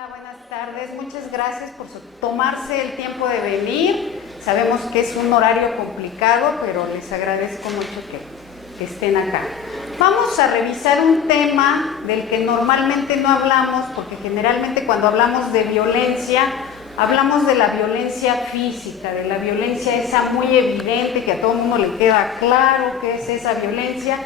Hola, buenas tardes. Muchas gracias por tomarse el tiempo de venir. Sabemos que es un horario complicado, pero les agradezco mucho que estén acá. Vamos a revisar un tema del que normalmente no hablamos, porque generalmente cuando hablamos de violencia, hablamos de la violencia física, de la violencia esa muy evidente, que a todo el mundo le queda claro que es esa violencia,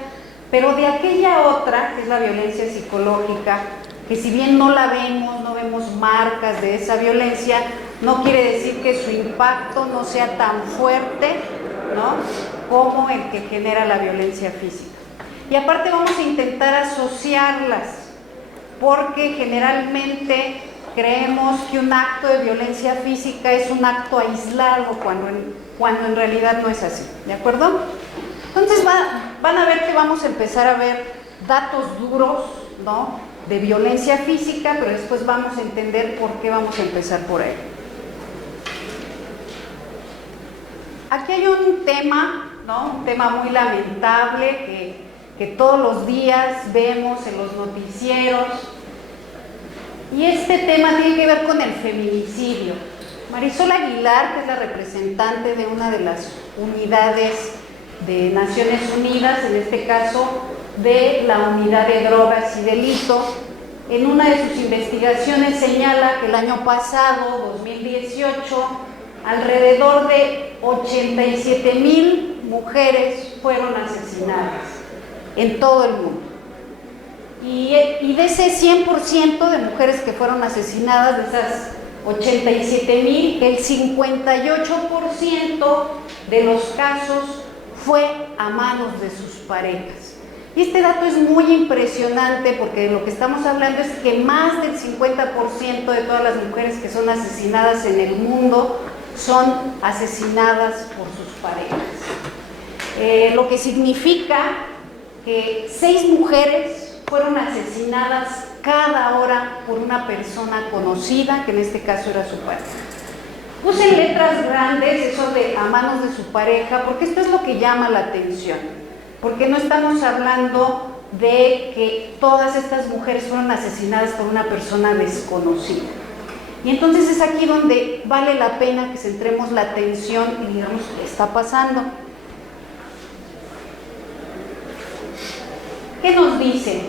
pero de aquella otra, que es la violencia psicológica, que si bien no la vemos, no vemos marcas de esa violencia, no quiere decir que su impacto no sea tan fuerte, ¿no?, como el que genera la violencia física. Y aparte vamos a intentar asociarlas, porque generalmente creemos que un acto de violencia física es un acto aislado, cuando en realidad no es así, ¿de acuerdo? Entonces van a ver que vamos a empezar a ver datos duros, ¿no?, de violencia física, pero después vamos a entender por qué vamos a empezar por ahí. Aquí hay un tema, ¿no?, un tema muy lamentable que todos los días vemos en los noticieros, y este tema tiene que ver con el feminicidio. Marisol Aguilar, que es la representante de una de las unidades de Naciones Unidas, en este caso de la Unidad de Drogas y Delitos, en una de sus investigaciones señala que el año pasado, 2018, alrededor de 87,000 mujeres fueron asesinadas en todo el mundo. Y de ese 100% de mujeres que fueron asesinadas, de esas 87,000, el 58% de los casos fue a manos de sus parejas. Y este dato es muy impresionante, porque de lo que estamos hablando es que más del 50% de todas las mujeres que son asesinadas en el mundo son asesinadas por sus parejas. Lo que significa que 6 mujeres fueron asesinadas cada hora por una persona conocida, que en este caso era su pareja. Puse en letras grandes eso de a manos de su pareja, porque esto es lo que llama la atención. Porque no estamos hablando de que todas estas mujeres fueron asesinadas por una persona desconocida. Y entonces es aquí donde vale la pena que centremos la atención y digamos qué está pasando. ¿Qué nos dice?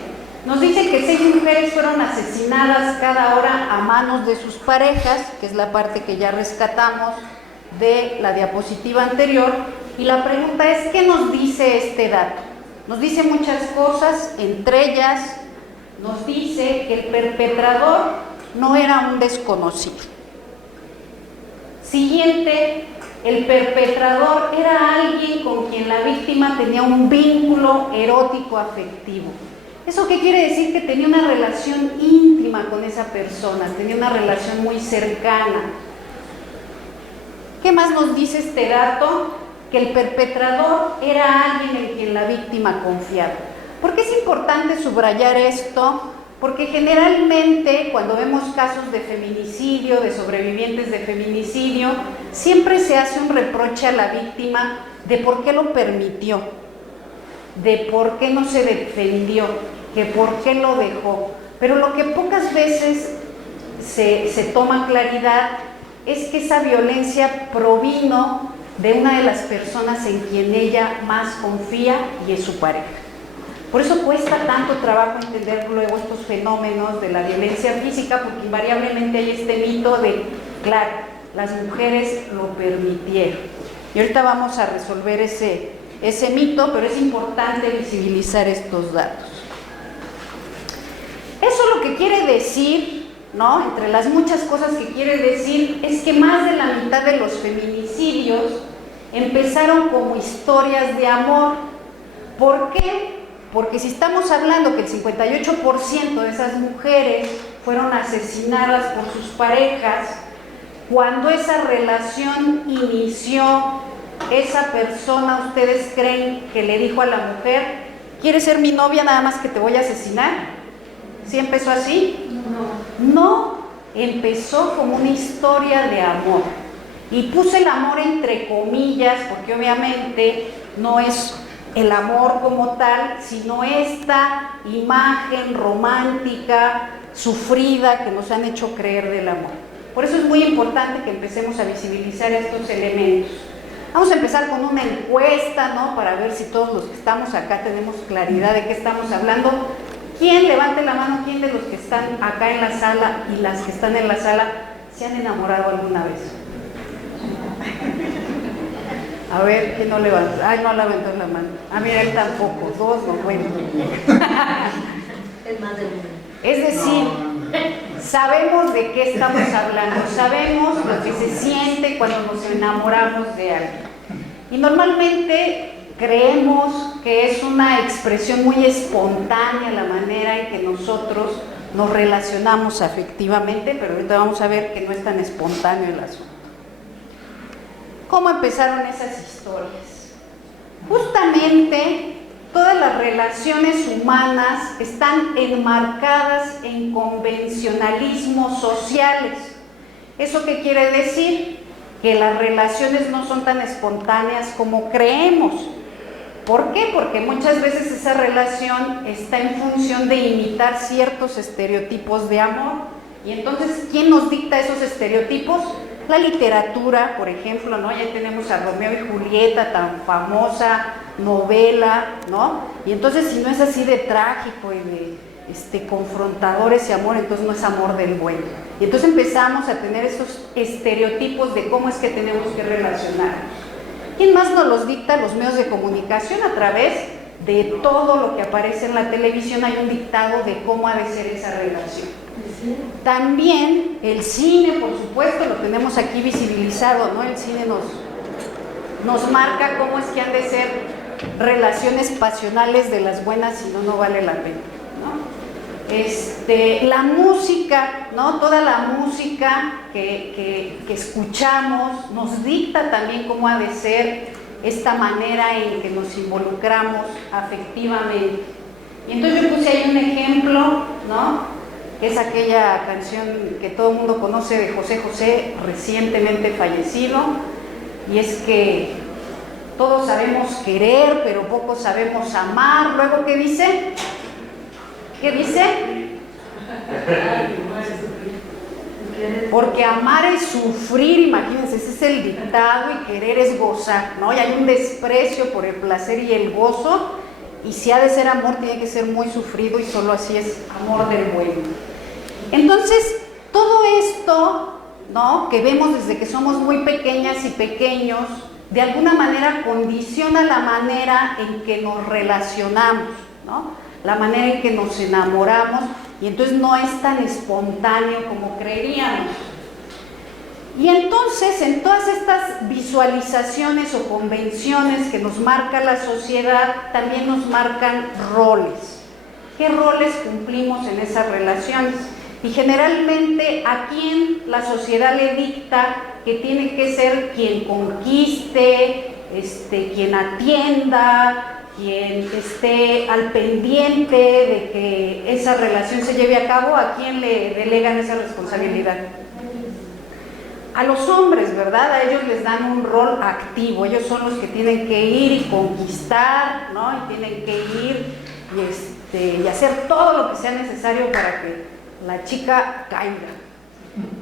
Nos dice que 6 mujeres fueron asesinadas cada hora a manos de sus parejas, que es la parte que ya rescatamos de la diapositiva anterior. Y la pregunta es, ¿qué nos dice este dato? Nos dice muchas cosas, entre ellas nos dice que el perpetrador no era un desconocido. Siguiente, el perpetrador era alguien con quien la víctima tenía un vínculo erótico afectivo. ¿Eso qué quiere decir? Que tenía una relación íntima con esa persona, tenía una relación muy cercana. ¿Qué más nos dice este dato? Que el perpetrador era alguien en quien la víctima confiaba. ¿Por qué es importante subrayar esto? Porque generalmente cuando vemos casos de feminicidio, de sobrevivientes de feminicidio, siempre se hace un reproche a la víctima de por qué lo permitió, de por qué no se defendió, que por qué lo dejó. Pero lo que pocas veces se toma claridad es que esa violencia provino de una de las personas en quien ella más confía, y es su pareja. Por eso cuesta tanto trabajo entender luego estos fenómenos de la violencia física, porque invariablemente hay este mito de, claro, las mujeres lo permitieron. Y ahorita vamos a resolver ese mito, pero es importante visibilizar estos datos. Eso lo que quiere decir, ¿no?, entre las muchas cosas que quiere decir, es que más de la mitad de los feminicidios empezaron como historias de amor. ¿Por qué? Porque si estamos hablando que el 58% de esas mujeres fueron asesinadas por sus parejas, cuando esa relación inició, esa persona, ¿ustedes creen que le dijo a la mujer, ¿quieres ser mi novia nada más que te voy a asesinar? ¿Sí empezó así? No, empezó como una historia de amor. Y puse el amor entre comillas, porque obviamente no es el amor como tal, sino esta imagen romántica, sufrida, que nos han hecho creer del amor. Por eso es muy importante que empecemos a visibilizar estos elementos. Vamos a empezar con una encuesta, ¿no? Para ver si todos los que estamos acá tenemos claridad de qué estamos hablando. ¿Quién, levante la mano, quién de los que están acá en la sala y las que están en la sala se han enamorado alguna vez? A ver, ¿quién no levantó? Ay, no levantó la mano. Ah, mira, él tampoco, dos no cuento. Es más de uno. Es decir, sabemos de qué estamos hablando, sabemos lo que se siente cuando nos enamoramos de alguien. Y normalmente creemos que es una expresión muy espontánea la manera en que nosotros nos relacionamos afectivamente, pero ahorita vamos a ver que no es tan espontáneo el asunto. ¿Cómo empezaron esas historias? Justamente todas las relaciones humanas están enmarcadas en convencionalismos sociales. ¿Eso qué quiere decir? Que las relaciones no son tan espontáneas como creemos. ¿Por qué? Porque muchas veces esa relación está en función de imitar ciertos estereotipos de amor. Y entonces, ¿quién nos dicta esos estereotipos? La literatura, por ejemplo, ¿no? Ya tenemos a Romeo y Julieta, tan famosa novela, ¿no? Y entonces, si no es así de trágico y de confrontador ese amor, entonces no es amor del bueno. Y entonces empezamos a tener esos estereotipos de cómo es que tenemos que relacionarnos. ¿Quién más nos los dicta? Los medios de comunicación. A través de todo lo que aparece en la televisión hay un dictado de cómo ha de ser esa relación. También el cine, por supuesto, lo tenemos aquí visibilizado, ¿no? El cine nos marca cómo es que han de ser relaciones pasionales de las buenas, si no, no vale la pena, ¿no? La música, ¿no? Toda la música que escuchamos nos dicta también cómo ha de ser esta manera en que nos involucramos afectivamente. Y entonces yo puse ahí un ejemplo, ¿no? Que es aquella canción que todo el mundo conoce de José José, recientemente fallecido, y es que todos sabemos querer, pero pocos sabemos amar. Luego, ¿qué dice? ¿Qué dice? Porque amar es sufrir, imagínense, ese es el dictado, y querer es gozar, ¿no? Y hay un desprecio por el placer y el gozo, y si ha de ser amor, tiene que ser muy sufrido, y solo así es amor del bueno. Entonces, todo esto, ¿no? Que vemos desde que somos muy pequeñas y pequeños, de alguna manera condiciona la manera en que nos relacionamos, ¿no? La manera en que nos enamoramos, y entonces no es tan espontáneo como creeríamos. Y entonces, en todas estas visualizaciones o convenciones que nos marca la sociedad, también nos marcan roles. ¿Qué roles cumplimos en esas relaciones? Y generalmente, ¿a quién la sociedad le dicta que tiene que ser quien conquiste, quien atienda, quien esté al pendiente de que esa relación se lleve a cabo? ¿A quién le delegan esa responsabilidad? A los hombres, ¿verdad? A ellos les dan un rol activo. Ellos son los que tienen que ir y conquistar, ¿no? Y tienen que ir y hacer todo lo que sea necesario para que la chica caiga.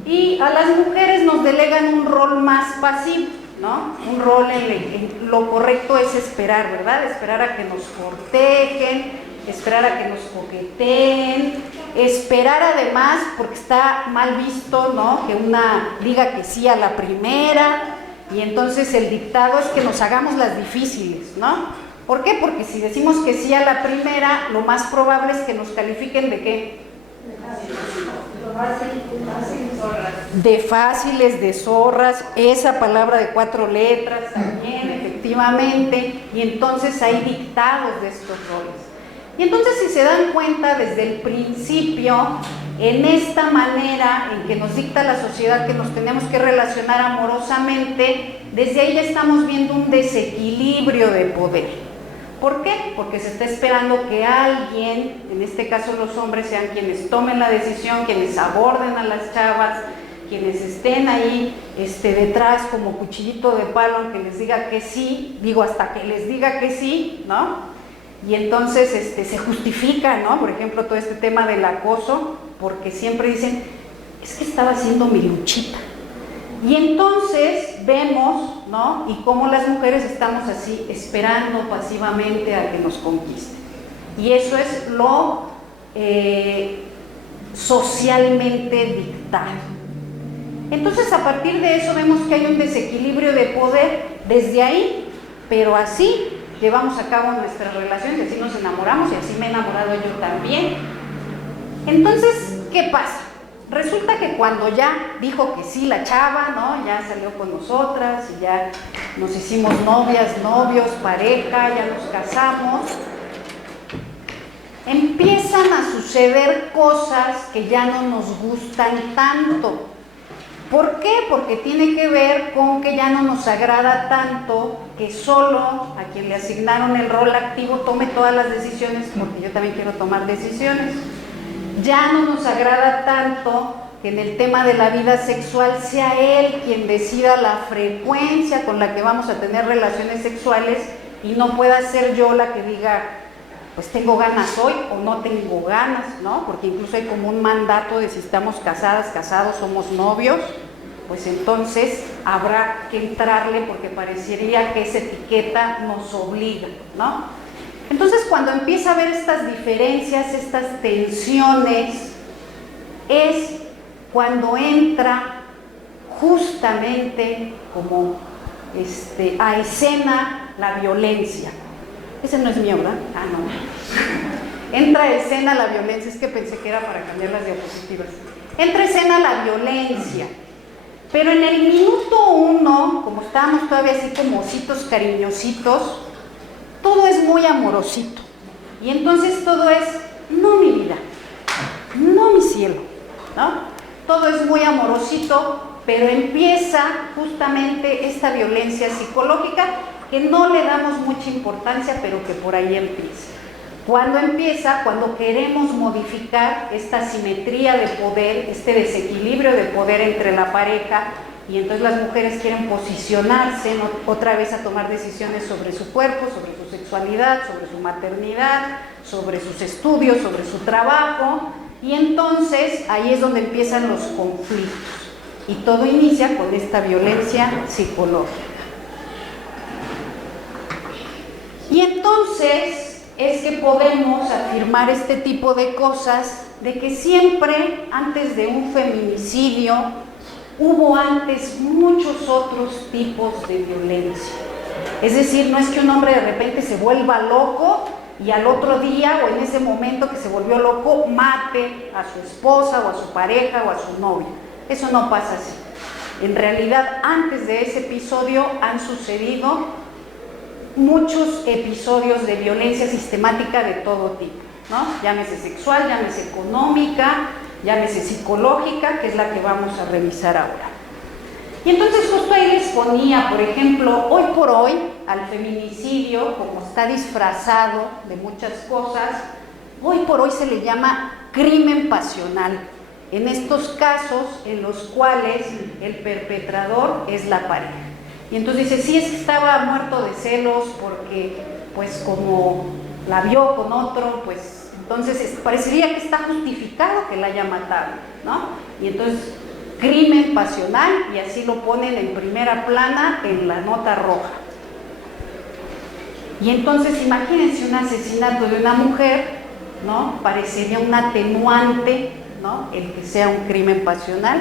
Y a las mujeres nos delegan un rol más pasivo, ¿no? Un rol en lo correcto es esperar, ¿verdad? Esperar a que nos cortejen, esperar a que nos coqueteen, esperar además, porque está mal visto, ¿no? Que una diga que sí a la primera, y entonces el dictado es que nos hagamos las difíciles, ¿no? ¿Por qué? Porque si decimos que sí a la primera, lo más probable es que nos califiquen ¿de qué? De fáciles, de zorras, esa palabra de 4 letras también, efectivamente, y entonces hay dictados de estos roles. Y entonces, si se dan cuenta desde el principio, en esta manera en que nos dicta la sociedad que nos tenemos que relacionar amorosamente, desde ahí ya estamos viendo un desequilibrio de poder. ¿Por qué? Porque se está esperando que alguien, en este caso los hombres, sean quienes tomen la decisión, quienes aborden a las chavas, quienes estén ahí detrás como cuchillito de palo, aunque les diga que sí, digo hasta que les diga que sí, ¿no? Y entonces se justifica, ¿no? Por ejemplo, todo este tema del acoso, porque siempre dicen, es que estaba haciendo mi luchita. Y entonces vemos, ¿no? Y cómo las mujeres estamos así, esperando pasivamente a que nos conquisten. Y eso es lo socialmente dictado. Entonces, a partir de eso vemos que hay un desequilibrio de poder desde ahí, pero así llevamos a cabo nuestras relaciones, y así nos enamoramos, y así me he enamorado yo también. Entonces, ¿qué pasa? Resulta que cuando ya dijo que sí la chava, ¿no? Ya salió con nosotras y ya nos hicimos novias, novios, pareja, ya nos casamos, empiezan a suceder cosas que ya no nos gustan tanto. ¿Por qué? Porque tiene que ver con que ya no nos agrada tanto que solo a quien le asignaron el rol activo tome todas las decisiones, porque yo también quiero tomar decisiones. Ya no nos agrada tanto que en el tema de la vida sexual sea él quien decida la frecuencia con la que vamos a tener relaciones sexuales y no pueda ser yo la que diga, pues tengo ganas hoy o no tengo ganas, ¿no? Porque incluso hay como un mandato de si estamos casadas, casados, somos novios, pues entonces habrá que entrarle porque parecería que esa etiqueta nos obliga, ¿no? Entonces, cuando empieza a haber estas diferencias, estas tensiones, es cuando entra justamente como a escena la violencia. Ese no es mío, ¿verdad? Ah, no. Entra a escena la violencia, es que pensé que era para cambiar las diapositivas. Entra a escena la violencia, pero en el minuto 1, como estábamos todavía así como ositos cariñositos, todo es muy amorosito. Y entonces todo es, no mi vida, no mi cielo, ¿no? Todo es muy amorosito, pero empieza justamente esta violencia psicológica que no le damos mucha importancia, pero que por ahí empieza. ¿Cuándo empieza? Cuando queremos modificar esta simetría de poder, este desequilibrio de poder entre la pareja, y entonces las mujeres quieren posicionarse, ¿no?, otra vez a tomar decisiones sobre su cuerpo, sobre su sexualidad, sobre su maternidad, sobre sus estudios, sobre su trabajo, y entonces ahí es donde empiezan los conflictos. Y todo inicia con esta violencia psicológica. Y entonces es que podemos afirmar este tipo de cosas, de que siempre antes de un feminicidio hubo antes muchos otros tipos de violencia. Es decir, no es que un hombre de repente se vuelva loco y al otro día o en ese momento que se volvió loco mate a su esposa o a su pareja o a su novia. Eso no pasa así. En realidad, antes de ese episodio han sucedido muchos episodios de violencia sistemática de todo tipo, ¿no? Llámese sexual, llámese económica, llámese psicológica, que es la que vamos a revisar ahora. Y entonces justo ahí les ponía, por ejemplo, hoy por hoy, al feminicidio, como está disfrazado de muchas cosas, hoy por hoy se le llama crimen pasional, en estos casos en los cuales el perpetrador es la pareja. Y entonces dice, sí, es que estaba muerto de celos porque, pues como la vio con otro, pues entonces parecería que está justificado que la haya matado, ¿no? Y entonces, crimen pasional, y así lo ponen en primera plana en la nota roja. Y entonces, imagínense un asesinato de una mujer, ¿no? Parecería un atenuante, ¿no?, el que sea un crimen pasional,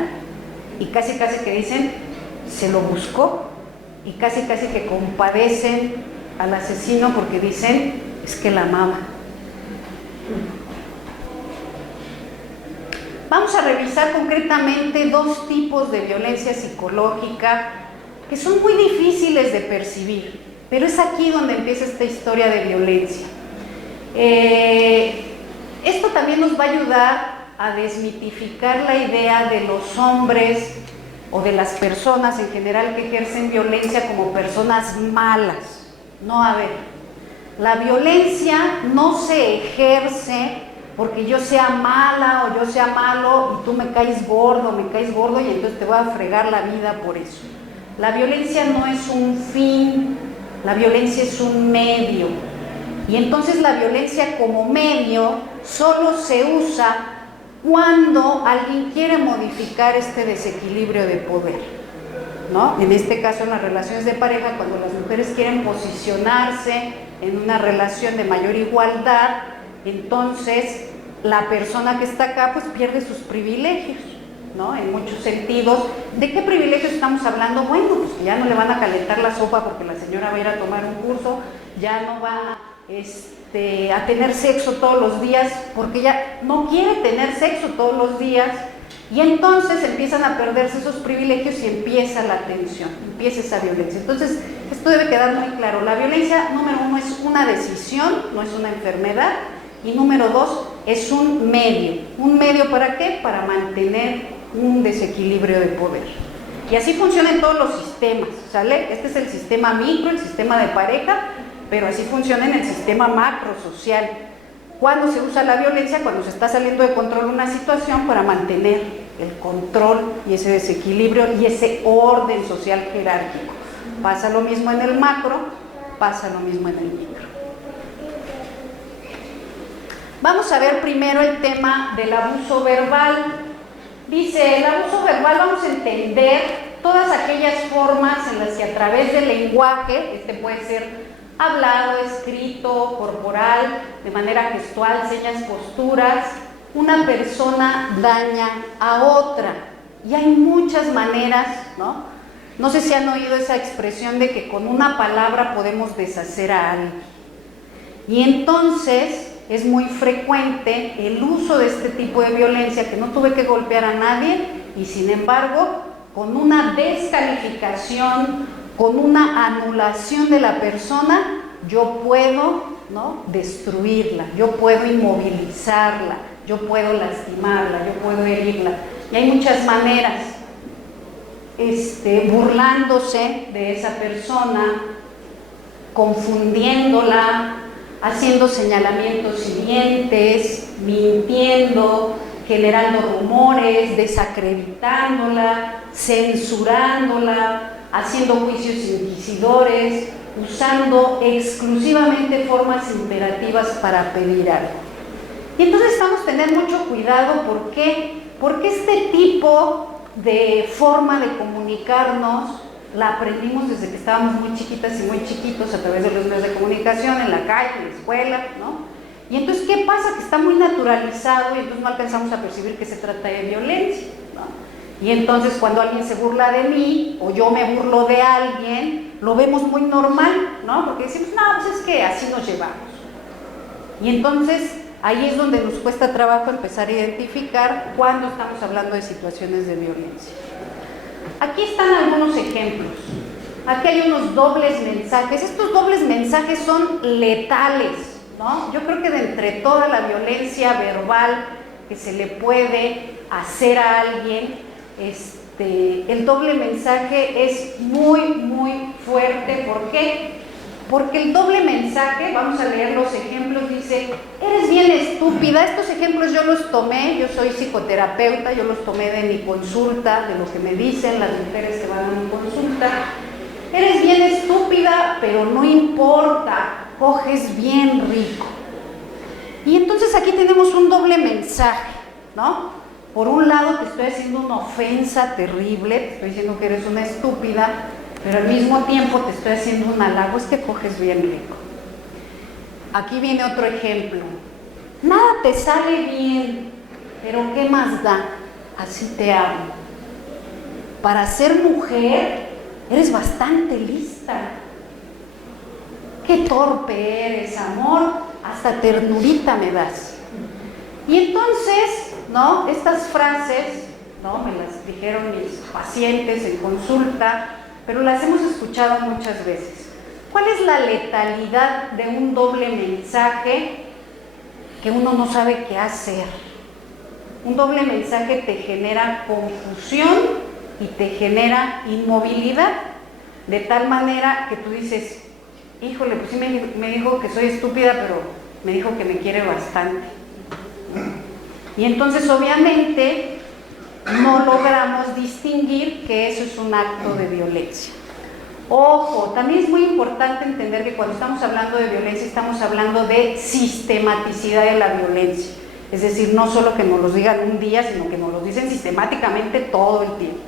y casi que dicen, se lo buscó, y casi que compadecen al asesino porque dicen, es que la amaba. Vamos a revisar concretamente dos tipos de violencia psicológica que son muy difíciles de percibir, pero es aquí donde empieza esta historia de violencia. Esto también nos va a ayudar a desmitificar la idea de los hombres o de las personas en general que ejercen violencia como personas malas. No, a ver, la violencia no se ejerce porque yo sea mala o yo sea malo y tú me caes gordo y entonces te voy a fregar la vida por eso. La violencia no es un fin, la violencia es un medio. Y entonces la violencia como medio solo se usa cuando alguien quiere modificar este desequilibrio de poder, ¿no? En este caso, en las relaciones de pareja, cuando las mujeres quieren posicionarse en una relación de mayor igualdad, entonces la persona que está acá pues pierde sus privilegios, ¿no? En muchos sentidos. ¿De qué privilegios estamos hablando? Bueno, pues que ya no le van a calentar la sopa porque la señora va a ir a tomar un curso, ya no va a tener sexo todos los días porque ella no quiere tener sexo todos los días, y entonces empiezan a perderse esos privilegios y empieza la tensión, empieza esa violencia. Entonces, esto debe quedar muy claro. La violencia, número uno, es una decisión, no es una enfermedad, y número dos, es un medio. ¿Un medio para qué? Para mantener un desequilibrio de poder. Y así funciona en todos los sistemas, ¿sale? Este es el sistema micro, el sistema de pareja, pero así funciona en el sistema macro social. ¿Cuándo se usa la violencia? Cuando se está saliendo de control una situación para mantener el control y ese desequilibrio y ese orden social jerárquico. Pasa lo mismo en el macro, pasa lo mismo en el micro. Vamos a ver primero el tema del abuso verbal. Dice, el abuso verbal, vamos a entender todas aquellas formas en las que a través del lenguaje, este puede ser hablado, escrito, corporal, de manera gestual, señas, posturas, una persona daña a otra. Y hay muchas maneras, ¿no? No sé si han oído esa expresión de que con una palabra podemos deshacer a alguien. Y entonces es muy frecuente el uso de este tipo de violencia, que no tuve que golpear a nadie y sin embargo, con una descalificación, con una anulación de la persona, yo puedo, ¿no?, destruirla, yo puedo inmovilizarla, yo puedo lastimarla, yo puedo herirla. Y hay muchas maneras, burlándose de esa persona, confundiéndola, haciendo señalamientos hirientes, mintiendo, generando rumores, desacreditándola, censurándola, haciendo juicios inquisidores, usando exclusivamente formas imperativas para pedir algo. Y entonces necesitamos tener mucho cuidado. ¿Por qué? Porque este tipo de forma de comunicarnos la aprendimos desde que estábamos muy chiquitas y muy chiquitos a través de los medios de comunicación, en la calle, en la escuela, ¿no? Y entonces, ¿qué pasa? Que está muy naturalizado y entonces no alcanzamos a percibir que se trata de violencia, ¿no? Y entonces cuando alguien se burla de mí o yo me burlo de alguien, lo vemos muy normal, ¿no? Porque decimos, no, pues es que así nos llevamos. Y entonces ahí es donde nos cuesta trabajo empezar a identificar cuando estamos hablando de situaciones de violencia. Aquí están algunos ejemplos. Aquí hay unos dobles mensajes. Estos dobles mensajes son letales, ¿no? Yo creo que de entre toda la violencia verbal que se le puede hacer a alguien, el doble mensaje es muy, muy fuerte. ¿Por qué? Porque el doble mensaje, vamos a leer los ejemplos, dice, eres bien estúpida. Estos ejemplos yo los tomé, yo soy psicoterapeuta, yo los tomé de mi consulta, de lo que me dicen las mujeres que van a mi consulta. Eres bien estúpida, pero no importa, coges bien rico. Y entonces aquí tenemos un doble mensaje, ¿no? Por un lado te estoy haciendo una ofensa terrible, te estoy diciendo que eres una estúpida, pero al mismo tiempo te estoy haciendo un halago, es que coges bien rico. Aquí viene otro ejemplo. Nada te sale bien, pero ¿qué más da? Así te amo. Para ser mujer, eres bastante lista. Qué torpe eres, amor, hasta ternurita me das. Y entonces, ¿no? Estas frases, ¿no?, me las dijeron mis pacientes en consulta, pero las hemos escuchado muchas veces. ¿Cuál es la letalidad de un doble mensaje que uno no sabe qué hacer? Un doble mensaje te genera confusión y te genera inmovilidad, de tal manera que tú dices, híjole, pues sí me dijo que soy estúpida, pero me dijo que me quiere bastante, Y entonces obviamente no logramos distinguir que eso es un acto de violencia. Ojo, también es muy importante entender que cuando estamos hablando de violencia estamos hablando de sistematicidad de la violencia. Es decir, no solo que nos lo digan un día, sino que nos lo dicen sistemáticamente todo el tiempo.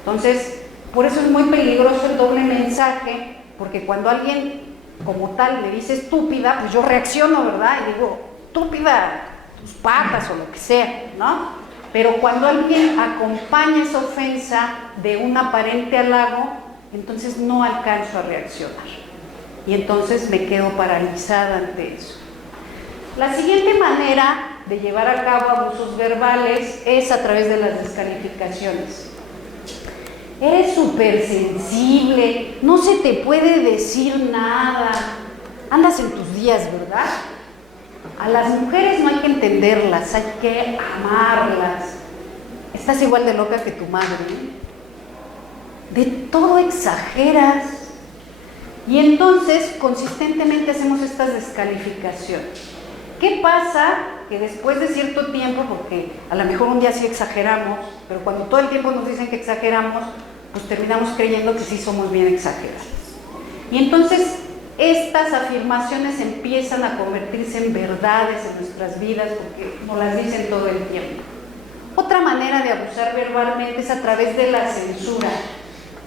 Entonces, por eso es muy peligroso el doble mensaje, porque cuando alguien como tal me dice estúpida, pues yo reacciono, ¿verdad? Y digo, estúpida, tus patas o lo que sea, ¿no? Pero cuando alguien acompaña esa ofensa de un aparente halago, entonces no alcanzo a reaccionar. Y entonces me quedo paralizada ante eso. La siguiente manera de llevar a cabo abusos verbales es a través de las descalificaciones. Eres súper sensible, no se te puede decir nada, andas en tus días, ¿verdad? A las mujeres no hay que entenderlas, hay que amarlas. Estás igual de loca que tu madre, ¿eh? De todo exageras. Y entonces consistentemente hacemos estas descalificaciones. ¿Qué pasa? Que después de cierto tiempo, porque a lo mejor un día sí exageramos, pero cuando todo el tiempo nos dicen que exageramos, pues terminamos creyendo que sí somos bien exagerados. Y entonces estas afirmaciones empiezan a convertirse en verdades en nuestras vidas porque nos las dicen todo el tiempo. Otra manera de abusar verbalmente es a través de la censura.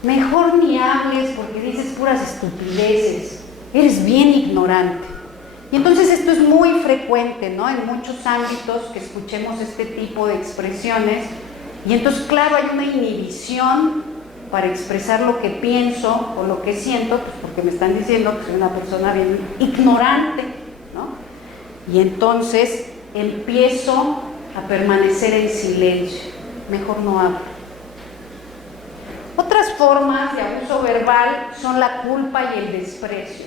Mejor ni hables porque dices puras estupideces, eres bien ignorante. Y entonces esto es muy frecuente, ¿no? En muchos ámbitos que escuchemos este tipo de expresiones. Y entonces, claro, hay una inhibición para expresar lo que pienso o lo que siento, pues porque me están diciendo que soy una persona bien ignorante, ¿no? Y entonces empiezo a permanecer en silencio, mejor no hablo. Otras formas de abuso verbal son la culpa y el desprecio.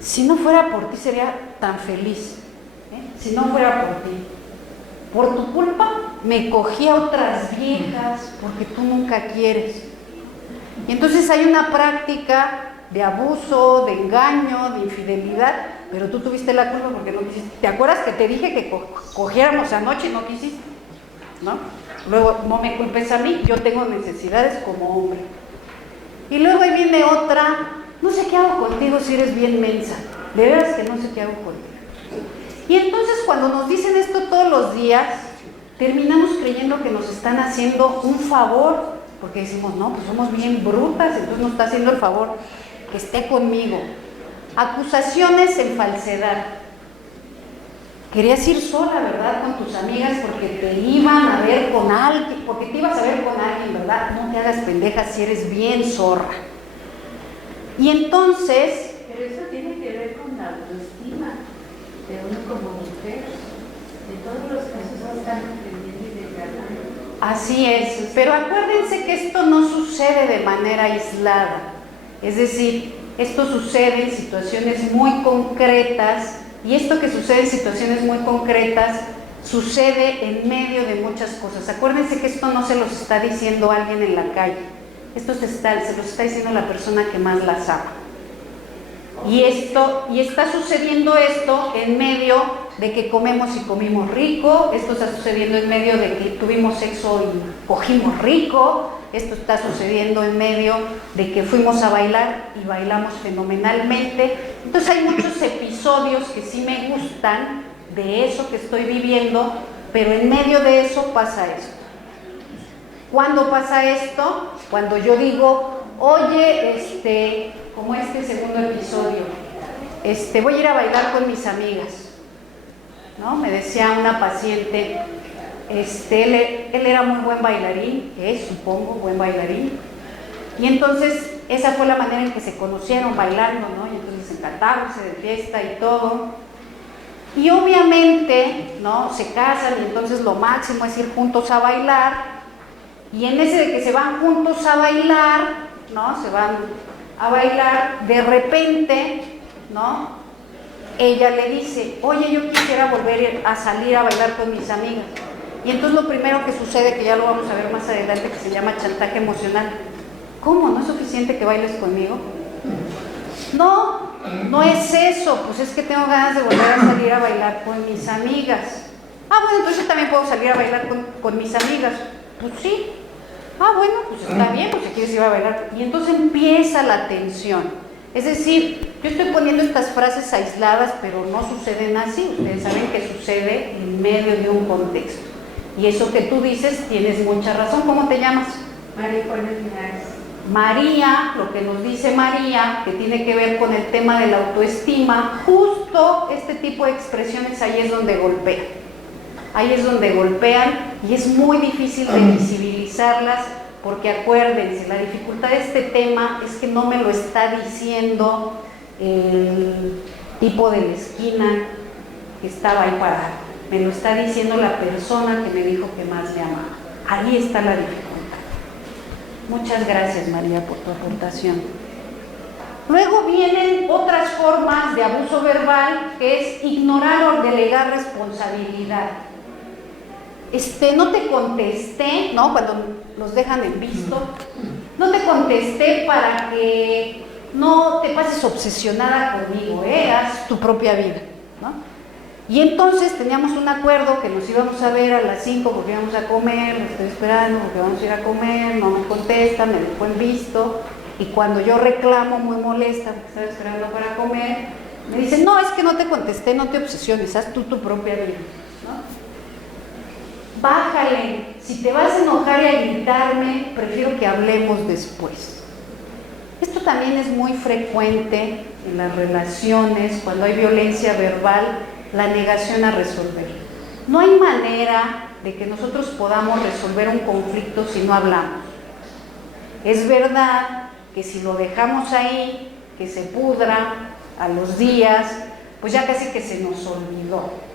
Si no fuera por ti sería tan feliz, ¿eh? Si no fuera por ti. Por tu culpa me cogí a otras viejas porque tú nunca quieres. Y entonces hay una práctica de abuso, de engaño, de infidelidad, pero tú tuviste la culpa porque no quisiste. ¿Te acuerdas que te dije que cogiéramos anoche y no quisiste? ¿No? Luego, no me culpes a mí, yo tengo necesidades como hombre. Y luego ahí viene otra, no sé qué hago contigo si eres bien mensa. De veras que no sé qué hago contigo. Y entonces cuando nos dicen esto todos los días, terminamos creyendo que nos están haciendo un favor, porque decimos, no, pues somos bien brutas, entonces nos está haciendo el favor que esté conmigo. Acusaciones en falsedad. Querías ir sola, ¿verdad? Con tus amigas porque te iban a ver con alguien, porque te ibas a ver con alguien, ¿verdad? No te hagas pendeja si eres bien zorra. Y entonces... Pero eso tiene que ver con la autoestima de uno como mujer. En todos los casos están aprendiendo y desgarrando. Así es, pero acuérdense que esto no sucede de manera aislada. Es decir, esto sucede en situaciones muy concretas. Y esto que sucede en situaciones muy concretas sucede en medio de muchas cosas. Acuérdense que esto no se los está diciendo alguien en la calle. Esto se los está diciendo la persona que más las ama. Y está sucediendo esto en medio de que comemos y comimos rico. Esto está sucediendo en medio de que tuvimos sexo y cogimos rico. Esto está sucediendo en medio de que fuimos a bailar y bailamos fenomenalmente. Entonces hay muchos episodios que sí me gustan de eso que estoy viviendo, pero en medio de eso pasa esto. ¿Cuándo pasa esto? Cuando yo digo, oye, como este segundo episodio, voy a ir a bailar con mis amigas, ¿no? Me decía una paciente, él era muy buen bailarín, es, supongo, buen bailarín, y entonces esa fue la manera en que se conocieron bailando, ¿no? Y entonces se encantaron, se de fiesta y todo, y obviamente, ¿no? Se casan y entonces lo máximo es ir juntos a bailar, y en ese de que se van juntos a bailar, ¿no? Se van a bailar, de repente, ¿no? Ella le dice, oye, yo quisiera volver a salir a bailar con mis amigas. Y entonces lo primero que sucede, que ya lo vamos a ver más adelante, que se llama chantaje emocional. ¿Cómo? ¿No es suficiente que bailes conmigo? No, no es eso, pues es que tengo ganas de volver a salir a bailar con mis amigas. bueno, entonces yo también puedo salir a bailar con mis amigas. Pues sí. Bueno, pues está bien, pues si quieres ir a bailar. Y entonces empieza la tensión. Es decir, yo estoy poniendo estas frases aisladas, pero no suceden así. Ustedes saben que sucede en medio de un contexto. Y eso que tú dices, tienes mucha razón. ¿Cómo te llamas? María Juana Linares. María, lo que nos dice María, que tiene que ver con el tema de la autoestima, justo este tipo de expresiones ahí es donde golpean. Ahí es donde golpean y es muy difícil de visibilizarlas porque acuérdense, la dificultad de este tema es que no me lo está diciendo el tipo de la esquina que estaba ahí parado, me lo está diciendo la persona que me dijo que más le amaba. Ahí está la dificultad. Muchas gracias, María, por tu aportación. Luego vienen otras formas de abuso verbal, que es ignorar o delegar responsabilidad. No te contesté, ¿no? Cuando los dejan en visto, no te contesté para que no te pases obsesionada conmigo, haz tu propia vida, ¿no? Y entonces teníamos un acuerdo que nos íbamos a ver a las 5 porque íbamos a comer, me estoy esperando porque vamos a ir a comer, no me contesta, me dejó en visto, y cuando yo reclamo muy molesta porque estaba esperando para comer, me dice, no, es que no te contesté, no te obsesiones, haz tú tu propia vida, ¿no? Bájale, si te vas a enojar y a gritarme, prefiero que hablemos después. Esto también es muy frecuente en las relaciones, cuando hay violencia verbal, la negación a resolver. No hay manera de que nosotros podamos resolver un conflicto si no hablamos. Es verdad que si lo dejamos ahí, que se pudra a los días, pues ya casi que se nos olvidó.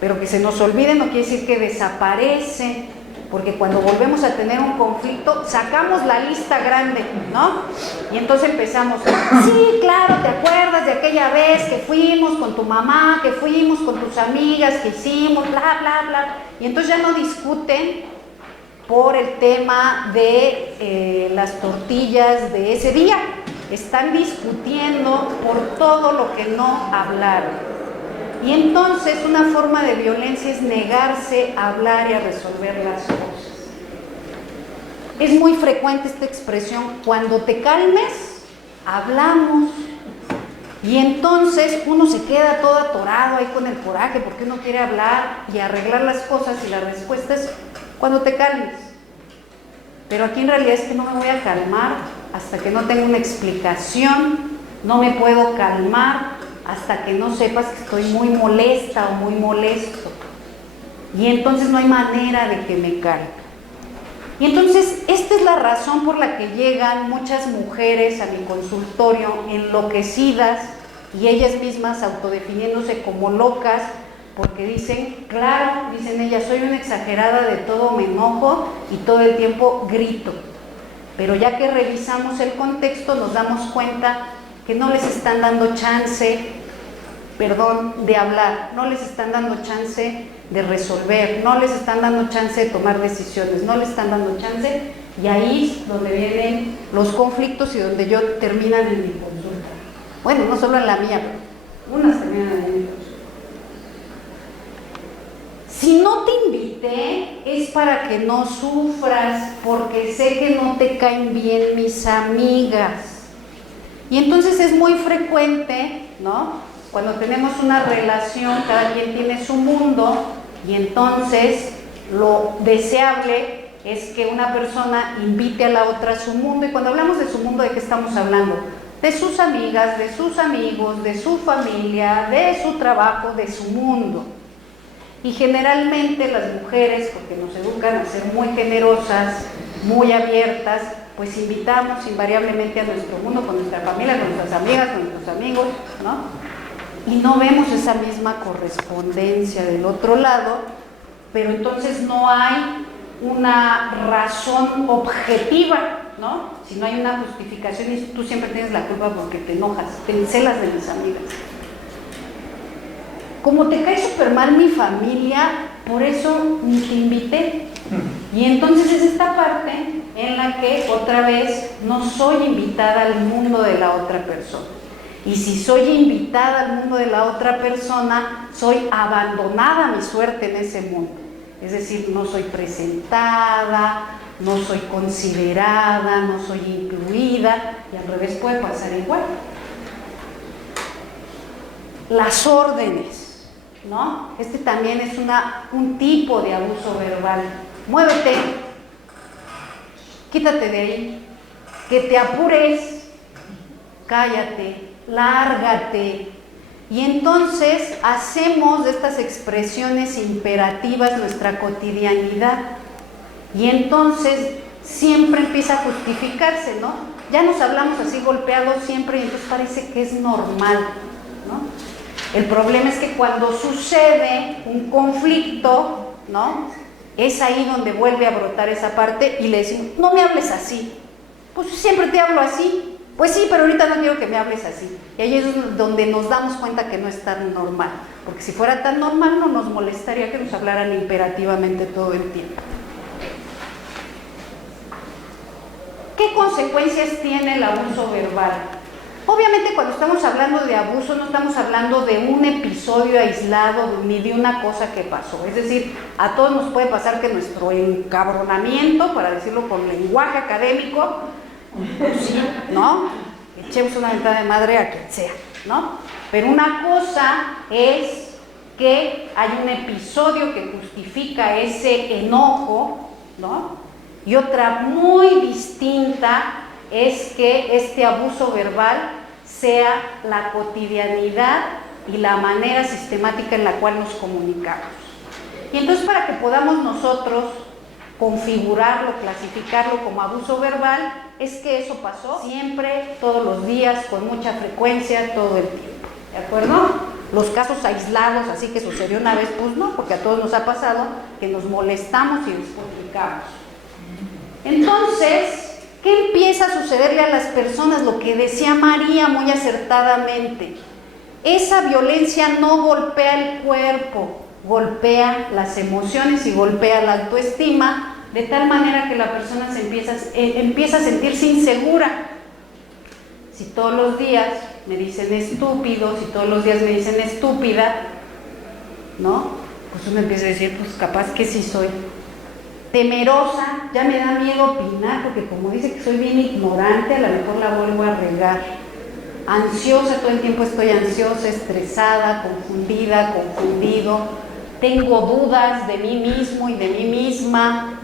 Pero que se nos olvide no quiere decir que desaparece, porque cuando volvemos a tener un conflicto, sacamos la lista grande, ¿no? Y entonces empezamos, sí, claro, ¿te acuerdas de aquella vez que fuimos con tu mamá, que fuimos con tus amigas, que hicimos, bla, bla, bla? Y entonces ya no discuten por el tema de las tortillas de ese día, están discutiendo por todo lo que no hablaron. Y entonces una forma de violencia es negarse a hablar y a resolver las cosas. Es muy frecuente esta expresión, cuando te calmes, hablamos. Y entonces uno se queda todo atorado ahí con el coraje porque uno quiere hablar y arreglar las cosas y la respuesta es cuando te calmes. Pero aquí en realidad es que no me voy a calmar hasta que no tenga una explicación, no me puedo calmar hasta que no sepas que estoy muy molesta o muy molesto. Y entonces no hay manera de que me calme. Y entonces esta es la razón por la que llegan muchas mujeres a mi consultorio enloquecidas y ellas mismas autodefiniéndose como locas, porque dicen, claro, dicen ellas, soy una exagerada, de todo me enojo y todo el tiempo grito. Pero ya que revisamos el contexto nos damos cuenta que no les están dando chance, de hablar, no les están dando chance de resolver, no les están dando chance de tomar decisiones, no les están dando chance, y ahí es donde vienen los conflictos y donde yo terminan en mi consulta. Bueno, no solo en la mía, pero unas terminan en mi consulta. Si no te invité es para que no sufras, porque sé que no te caen bien mis amigas. Y entonces es muy frecuente, ¿no? Cuando tenemos una relación, cada quien tiene su mundo, y entonces lo deseable es que una persona invite a la otra a su mundo. Y cuando hablamos de su mundo, ¿de qué estamos hablando? De sus amigas, de sus amigos, de su familia, de su trabajo, de su mundo. Y generalmente las mujeres, porque nos educan a ser muy generosas, muy abiertas, pues invitamos invariablemente a nuestro mundo con nuestra familia, con nuestras amigas, con nuestros amigos, ¿no? Y no vemos esa misma correspondencia del otro lado, pero entonces no hay una razón objetiva, ¿no? Si no hay una justificación y tú siempre tienes la culpa porque te enojas, te encelas de mis amigas. Como te cae súper mal mi familia, por eso ni te invité. Y entonces es esta parte en la que otra vez no soy invitada al mundo de la otra persona. Y si soy invitada al mundo de la otra persona, soy abandonada a mi suerte en ese mundo. Es decir, no soy presentada, no soy considerada, no soy incluida, y al revés puede pasar igual. Las órdenes, ¿no? Este también es un tipo de abuso verbal. Muévete, quítate de ahí, que te apures, cállate, lárgate. Y entonces hacemos de estas expresiones imperativas nuestra cotidianidad. Y entonces siempre empieza a justificarse, ¿no? Ya nos hablamos así golpeados siempre y entonces parece que es normal, ¿no? El problema es que cuando sucede un conflicto, ¿no? Es ahí donde vuelve a brotar esa parte y le decimos, no me hables así. Pues siempre te hablo así. Pues sí, pero ahorita no quiero que me hables así. Y ahí es donde nos damos cuenta que no es tan normal. Porque si fuera tan normal no nos molestaría que nos hablaran imperativamente todo el tiempo. ¿Qué consecuencias tiene el abuso verbal? Obviamente cuando estamos hablando de abuso no estamos hablando de un episodio aislado ni de una cosa que pasó. Es decir, a todos nos puede pasar que nuestro encabronamiento, para decirlo con lenguaje académico, sí, ¿no? Echemos una mentada de madre a quien sea, ¿no? Pero una cosa es que hay un episodio que justifica ese enojo, ¿no? Y otra muy distinta es que este abuso verbal sea la cotidianidad y la manera sistemática en la cual nos comunicamos. Y entonces para que podamos nosotros configurarlo, clasificarlo como abuso verbal, es que eso pasó siempre, todos los días, con mucha frecuencia, todo el tiempo, ¿de acuerdo? Los casos aislados, así que sucedió una vez, pues no, porque a todos nos ha pasado que nos molestamos y despotricamos. Entonces, ¿qué empieza a sucederle a las personas? Lo que decía María muy acertadamente, esa violencia no golpea el cuerpo, golpea las emociones y golpea la autoestima, de tal manera que la persona se empieza a sentirse insegura. Si todos los días me dicen estúpido, si todos los días me dicen estúpida, ¿no? Pues uno empieza a decir, pues capaz que sí soy. Temerosa, ya me da miedo opinar, porque como dice que soy bien ignorante, a lo mejor la vuelvo a regar. Ansiosa, todo el tiempo estoy ansiosa, estresada, confundida, confundido. Tengo dudas de mí mismo y de mí misma.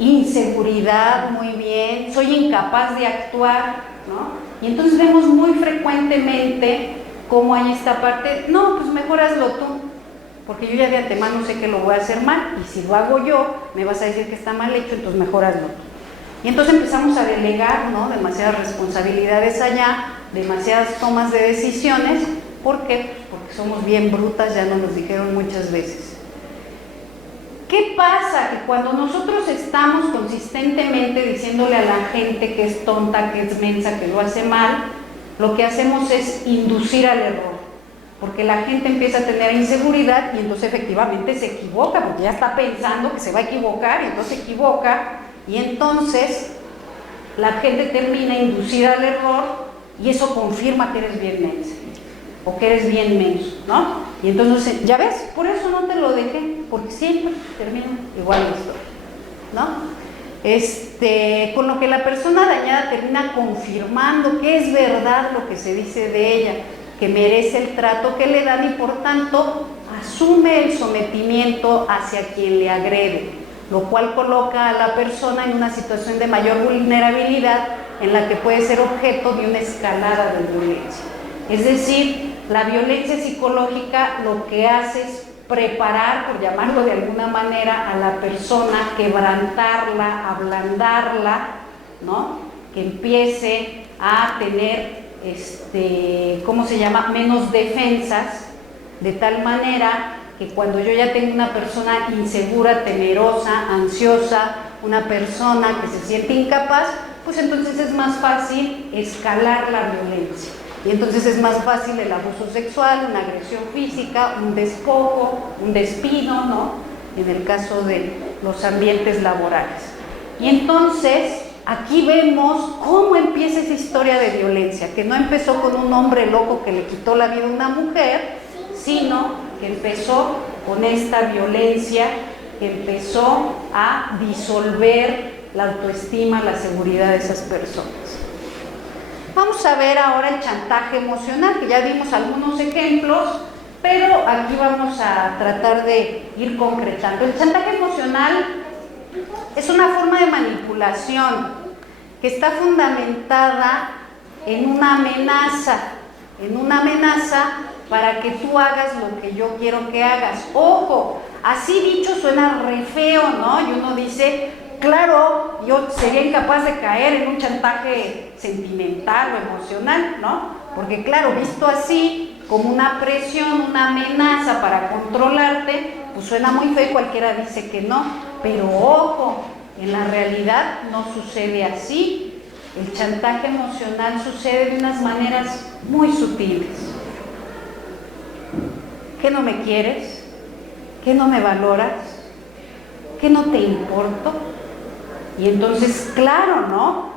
Inseguridad, muy bien. Soy incapaz de actuar, ¿no? Y entonces vemos muy frecuentemente cómo hay esta parte, no, pues mejor hazlo tú, porque yo ya de antemano sé que lo voy a hacer mal, y si lo hago yo, me vas a decir que está mal hecho, entonces mejor hazlo tú. Y entonces empezamos a delegar, ¿no? Demasiadas responsabilidades allá, demasiadas tomas de decisiones. ¿Por qué? Pues porque somos bien brutas, ya nos dijeron muchas veces. ¿Qué pasa? Que cuando nosotros estamos consistentemente diciéndole a la gente que es tonta, que es mensa, que lo hace mal, lo que hacemos es inducir al error. Porque la gente empieza a tener inseguridad y entonces efectivamente se equivoca, porque ya está pensando que se va a equivocar y entonces se equivoca, y entonces la gente termina inducida al error y eso confirma que eres bien mensa o que eres bien menso, ¿no? Y entonces, ya ves, por eso no te lo dejé, porque siempre termina igual la historia, ¿no? Con lo que la persona dañada termina confirmando que es verdad lo que se dice de ella, que merece el trato que le dan y por tanto asume el sometimiento hacia quien le agrede, lo cual coloca a la persona en una situación de mayor vulnerabilidad en la que puede ser objeto de una escalada de violencia. Es decir, la violencia psicológica lo que hace es preparar, por llamarlo de alguna manera, a la persona, quebrantarla, ablandarla, ¿no? Que empiece a tener menos defensas, de tal manera que cuando yo ya tengo una persona insegura, temerosa, ansiosa, una persona que se siente incapaz, pues entonces es más fácil escalar la violencia. Y entonces es más fácil el abuso sexual, una agresión física, un despojo, un despido, ¿no? En el caso de los ambientes laborales. Y entonces aquí vemos cómo empieza esa historia de violencia, que no empezó con un hombre loco que le quitó la vida a una mujer, sino que empezó con esta violencia que empezó a disolver la autoestima, la seguridad de esas personas. Vamos a ver ahora el chantaje emocional, que ya dimos algunos ejemplos, pero aquí vamos a tratar de ir concretando. El chantaje emocional es una forma de manipulación que está fundamentada en una amenaza para que tú hagas lo que yo quiero que hagas. Ojo, así dicho suena re feo, ¿no? Y uno dice, claro, yo sería incapaz de caer en un chantaje sentimental o emocional, ¿no? Porque claro, visto así, como una presión, una amenaza para controlarte, pues suena muy feo y cualquiera dice que no. Pero ojo, en la realidad no sucede así. El chantaje emocional sucede de unas maneras muy sutiles. ¿Que no me quieres? ¿Que no me valoras? ¿Que no te importo? Y entonces, claro, ¿no?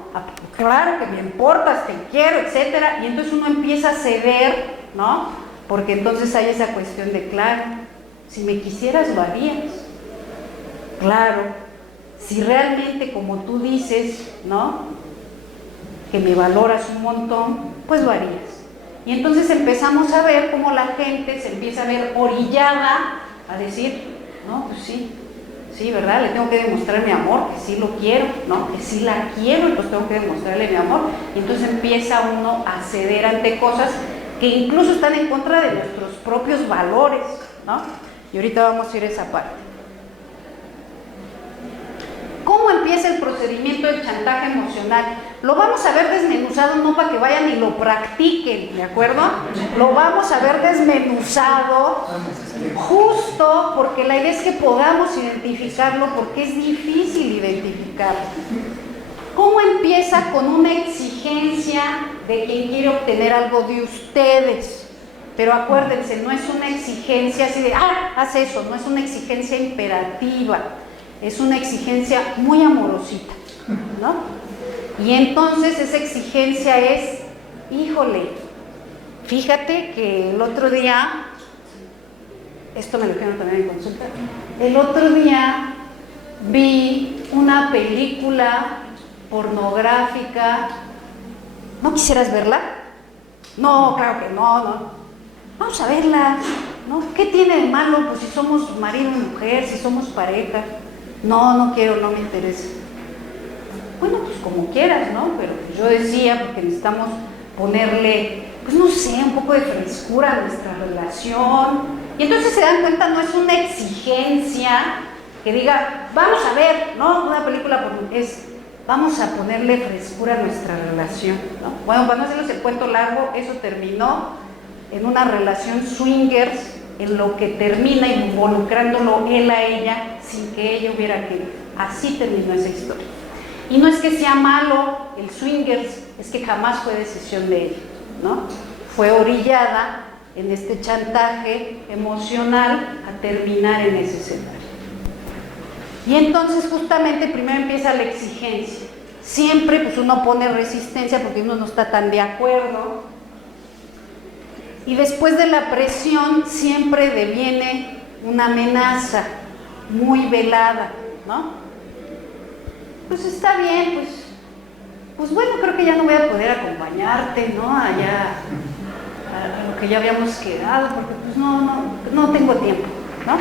Claro que me importas, te quiero, etcétera. Y entonces uno empieza a ceder, ¿no? Porque entonces hay esa cuestión de, claro, si me quisieras lo harías. Claro, si realmente como tú dices, ¿no? Que me valoras un montón, pues lo harías. Y entonces empezamos a ver cómo la gente se empieza a ver orillada a decir, no, pues sí, ¿verdad? Le tengo que demostrar mi amor, que sí lo quiero, ¿no? Que sí la quiero y pues tengo que demostrarle mi amor. Y entonces empieza uno a ceder ante cosas que incluso están en contra de nuestros propios valores, ¿no? Y ahorita vamos a ir a esa parte. ¿Cómo empieza el procedimiento del chantaje emocional? Lo vamos a ver desmenuzado, no para que vayan y lo practiquen, ¿de acuerdo? Lo vamos a ver desmenuzado, justo porque la idea es que podamos identificarlo, porque es difícil identificarlo. ¿Cómo empieza? Con una exigencia de quien quiere obtener algo de ustedes. Pero acuérdense, no es una exigencia así de, haz eso, no es una exigencia imperativa. Es una exigencia muy amorosita, ¿no? Y entonces esa exigencia es, híjole, fíjate que el otro día, esto me lo dijeron también en consulta, el otro día vi una película pornográfica, ¿no quisieras verla? No, claro que no. Vamos a verla, ¿no? ¿Qué tiene de malo? Pues si somos marido y mujer, si somos pareja. No quiero, no me interesa. Bueno, pues como quieras, ¿no? Pero yo decía, porque necesitamos ponerle, pues no sé, un poco de frescura a nuestra relación. Y entonces se dan cuenta, no es una exigencia que diga, vamos a ver, ¿no? Una película es, vamos a ponerle frescura a nuestra relación, ¿no? Bueno, para no hacerles el cuento largo, eso terminó en una relación swingers, en lo que termina involucrándolo él a ella sin que ella hubiera querido. Así terminó esa historia. Y no es que sea malo el swingers, es que jamás fue decisión de ella, ¿no? Fue orillada en este chantaje emocional a terminar en ese escenario. Y entonces justamente primero empieza la exigencia. Siempre pues uno pone resistencia porque uno no está tan de acuerdo. Y después de la presión siempre deviene una amenaza muy velada, ¿no? Pues está bien, pues bueno, creo que ya no voy a poder acompañarte, ¿no? Allá a lo que ya habíamos quedado, porque pues no tengo tiempo, ¿no?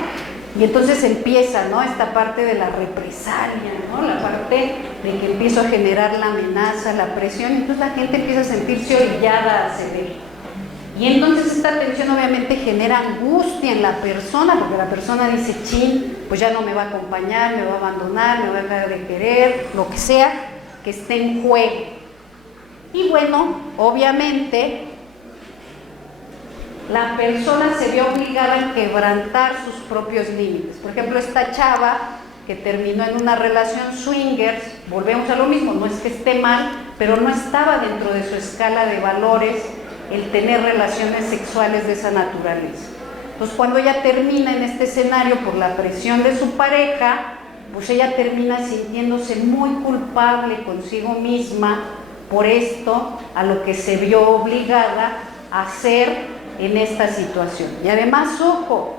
Y entonces empieza, ¿no? Esta parte de la represalia, ¿no? La parte de que empiezo a generar la amenaza, la presión, y entonces la gente empieza a sentirse orillada a ceder. Y entonces esta tensión obviamente genera angustia en la persona, porque la persona dice, chin, pues ya no me va a acompañar, me va a abandonar, me va a dejar de querer, lo que sea que esté en juego. Y bueno, obviamente, la persona se vio obligada a quebrantar sus propios límites. Por ejemplo, esta chava que terminó en una relación swingers, volvemos a lo mismo, no es que esté mal, pero no estaba dentro de su escala de valores el tener relaciones sexuales de esa naturaleza. Entonces, cuando ella termina en este escenario por la presión de su pareja, pues ella termina sintiéndose muy culpable consigo misma por esto a lo que se vio obligada a hacer en esta situación. Y además, ojo,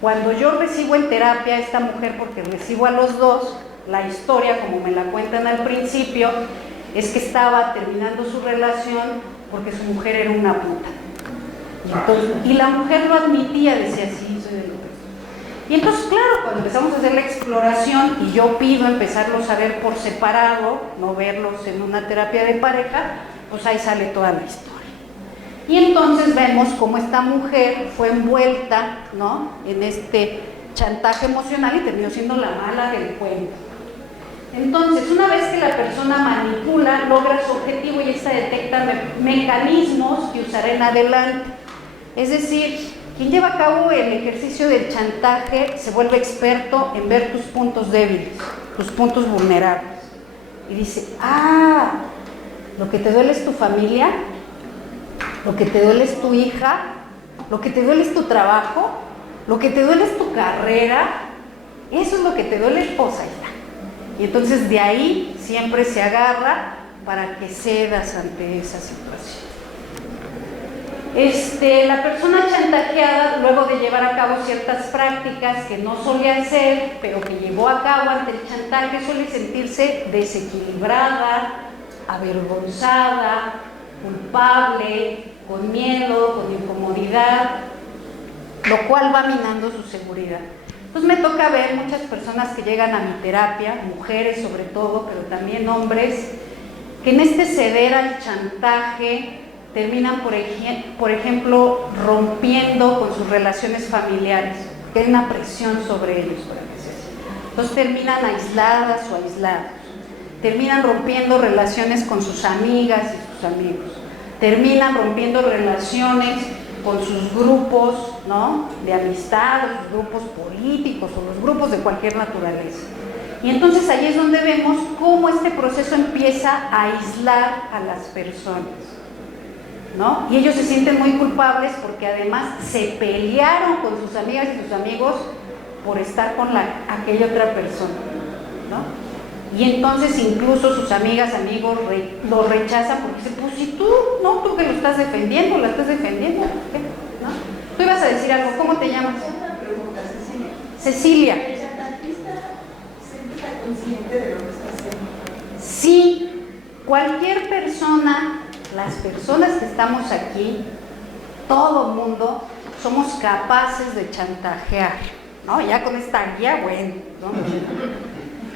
cuando yo recibo en terapia a esta mujer, porque recibo a los dos, la historia, como me la cuentan al principio, es que estaba terminando su relación porque su mujer era una puta. Y la mujer lo admitía, decía, sí, soy de lo peor. Y entonces, claro, cuando empezamos a hacer la exploración y yo pido empezarlos a ver por separado, no verlos en una terapia de pareja, pues ahí sale toda la historia. Y entonces vemos cómo esta mujer fue envuelta, ¿no?, en este chantaje emocional y terminó siendo la mala del cuento. Entonces, una vez que la persona manipula, logra su objetivo y esta detecta mecanismos que usará en adelante. Es decir, quien lleva a cabo el ejercicio del chantaje se vuelve experto en ver tus puntos débiles, tus puntos vulnerables. Y dice, lo que te duele es tu familia, lo que te duele es tu hija, lo que te duele es tu trabajo, lo que te duele es tu carrera, eso es lo que te duele, pues ahí está. Y entonces de ahí siempre se agarra para que cedas ante esa situación. La persona chantajeada, luego de llevar a cabo ciertas prácticas que no solía hacer, pero que llevó a cabo ante el chantaje, suele sentirse desequilibrada, avergonzada, culpable, con miedo, con incomodidad, lo cual va minando su seguridad. Entonces me toca ver muchas personas que llegan a mi terapia, mujeres sobre todo, pero también hombres, que en este ceder al chantaje terminan, por ejemplo, rompiendo con sus relaciones familiares, que hay una presión sobre ellos para que se hagan. Entonces terminan aisladas o aislados, terminan rompiendo relaciones con sus amigas y sus amigos, terminan rompiendo relaciones con sus grupos, ¿no?, de amistad, sus grupos políticos o los grupos de cualquier naturaleza. Y entonces ahí es donde vemos cómo este proceso empieza a aislar a las personas, ¿no? Y ellos se sienten muy culpables porque además se pelearon con sus amigas y sus amigos por estar con aquella otra persona, ¿no? Y entonces incluso sus amigas, amigos lo rechazan porque dicen, pues si tú que lo estás defendiendo, la estás defendiendo, ¿qué? ¿No? Tú ibas a decir algo, ¿cómo te llamas? Una pregunta, Cecilia. Cecilia. ¿El chantajista siempre está consciente de lo que está haciendo? Sí, cualquier persona, las personas que estamos aquí, todo mundo, somos capaces de chantajear, ¿no? Ya con esta guía, bueno, ¿no?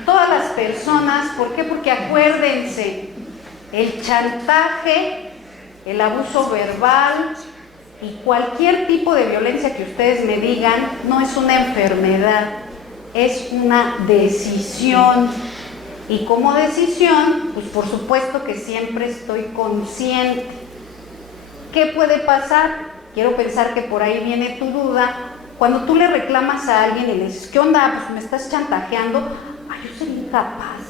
Todas las personas, ¿por qué? Porque acuérdense, el chantaje, el abuso verbal y cualquier tipo de violencia que ustedes me digan, no es una enfermedad, es una decisión. Y como decisión, pues por supuesto que siempre estoy consciente. ¿Qué puede pasar? Quiero pensar que por ahí viene tu duda. Cuando tú le reclamas a alguien y le dices, ¿qué onda? Pues me estás chantajeando. Ay, yo soy incapaz,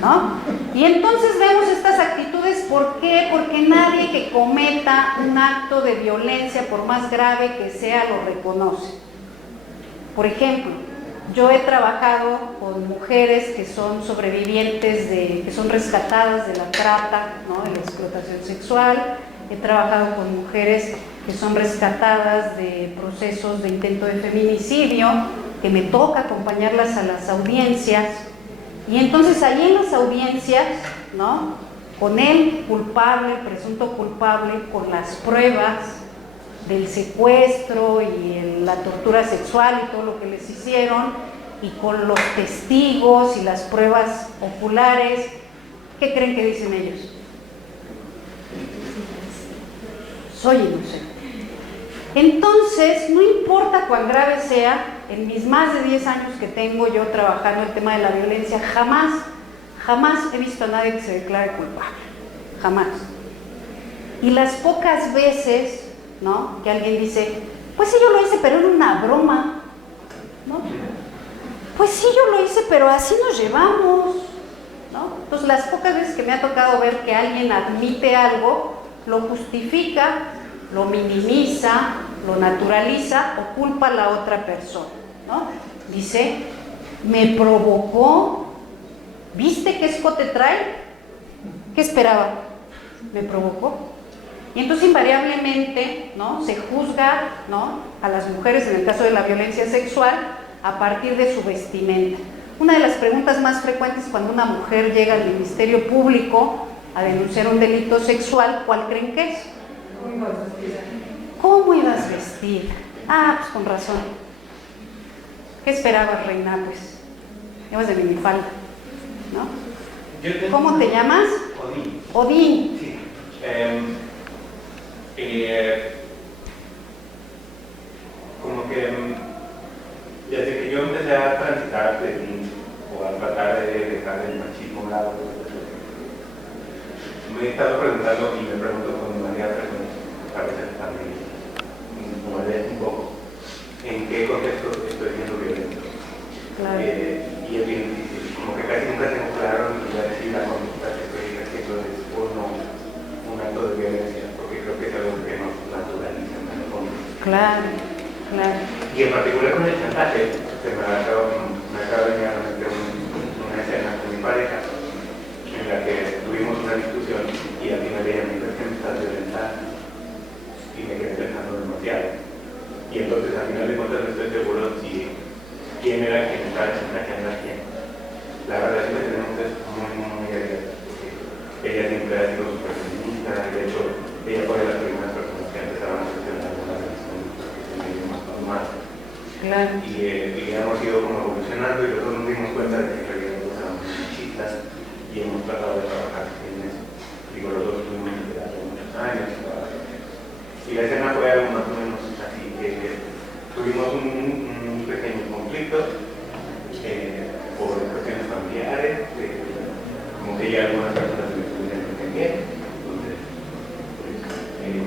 ¿no? Y entonces vemos estas actitudes, ¿por qué? Porque nadie que cometa un acto de violencia, por más grave que sea, lo reconoce. Por ejemplo, yo he trabajado con mujeres que son sobrevivientes que son rescatadas de la trata, ¿no?, de la explotación sexual. He trabajado con mujeres que son rescatadas de procesos de intento de feminicidio, que me toca acompañarlas a las audiencias. Y entonces ahí en las audiencias, ¿no?, con el culpable, el presunto culpable, con las pruebas del secuestro y la tortura sexual y todo lo que les hicieron, y con los testigos y las pruebas oculares, ¿qué creen que dicen ellos? Soy inocente. Entonces, no importa cuán grave sea, en mis más de 10 años que tengo yo trabajando el tema de la violencia, jamás he visto a nadie que se declare culpable, jamás. Y las pocas veces, ¿no?, que alguien dice, pues sí, yo lo hice, pero era una broma, ¿no? Pues sí, yo lo hice, pero así nos llevamos, ¿no? Entonces, las pocas veces que me ha tocado ver que alguien admite algo, lo justifica, lo minimiza, lo naturaliza o culpa a la otra persona, ¿no? Dice, me provocó, ¿viste qué escote trae? ¿Qué esperaba? Me provocó. Y entonces invariablemente, ¿no?, se juzga, ¿no?, a las mujeres en el caso de la violencia sexual a partir de su vestimenta. Una de las preguntas más frecuentes cuando una mujer llega al Ministerio Público a denunciar un delito sexual, ¿cuál creen que es? ¿Cómo ibas vestida? Ah, pues con razón. ¿Qué esperabas, reina? Pues ibas de minifalda, ¿no? ¿Cómo te llamas? Odín. Odín. Sí. Como que desde que yo empecé a transitar o a tratar de dejar el machismo a un lado, me he estado preguntando y me pregunto con manera frecuente, a veces también molesta un poco, en qué contexto estoy siendo violento. Claro. Y es bien difícil, como que casi nunca tengo claro si la conducta que estoy haciendo es o no un acto de violencia, porque creo que es algo que nos naturaliza en el fondo. Claro, claro. Y en particular con el chantaje, se me acaba de llegar a meter una escena con mi pareja en la que tuvimos una discusión y al final ella me dijo que me estás violentando y me quedé pensando demasiado. Y entonces al final de cuentas no estoy seguro si quién era quien estaba chantajeando a quién. La relación que tenemos es muy abierta, porque ella siempre ha sido súper feminista, de hecho ella fue de las primeras personas que empezaron a cuestionar algunas de las conductas que se me más normal. Claro. Y hemos ido como evolucionando y nosotros nos dimos cuenta de que en realidad nos éramos machistas y hemos tratado de trabajar en eso. Digo, los dos tuvimos liderazgo muchos años. Y la escena fue algo más o menos así, que tuvimos un pequeño conflicto por cuestiones familiares, como que ya algunas personas me estuvieron entendiendo. Entonces,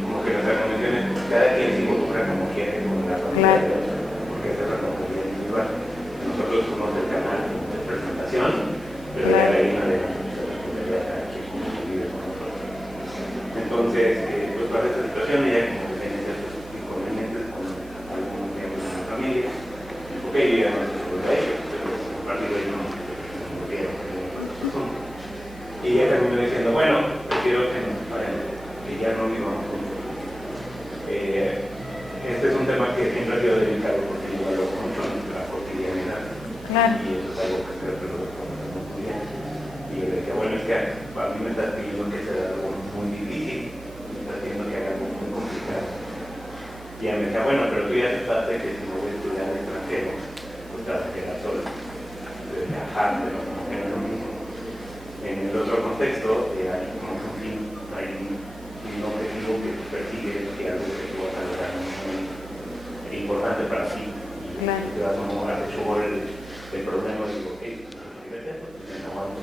como que nuestras convenciones, cada quien se involucra como quiere con la familia. Claro. Porque esa es la responsabilidad individual. Nosotros somos del canal de presentación, pero ya la hay una de la responsabilidad cada quien que vive con nosotros. Entonces, pues para esta situación ella como que tiene ciertos inconvenientes con algunos miembros de la familia, porque ella no se sobre ellos, pero a partir de ahí no volvieron con otros asuntos. Y ella terminó diciendo, bueno, prefiero que nos separen, que ya no vivamos juntos. Este es un tema que siempre ha sido delicado porque yo hablo mucho en nuestra cotidianidad. Claro. Y eso es algo que creo que lo reconozco muy bien. Y yo le decía, bueno, es que a mí me estás pidiendo que sea algo muy difícil, me estás pidiendo que haga algo muy complicado. Y ella me decía, bueno, pero tú ya aceptaste que si no voy a estudiar al extranjero, pues te vas a quedar sola. De viajar, pero como que no es lo mismo. En el otro contexto, hay como un fin, hay un objetivo que persigue que algo que tú vas a lograr muy importante para ti. Y claro. Te vas como a rechazar el problema y digo, ok, si quieres esto, pues me aguanto.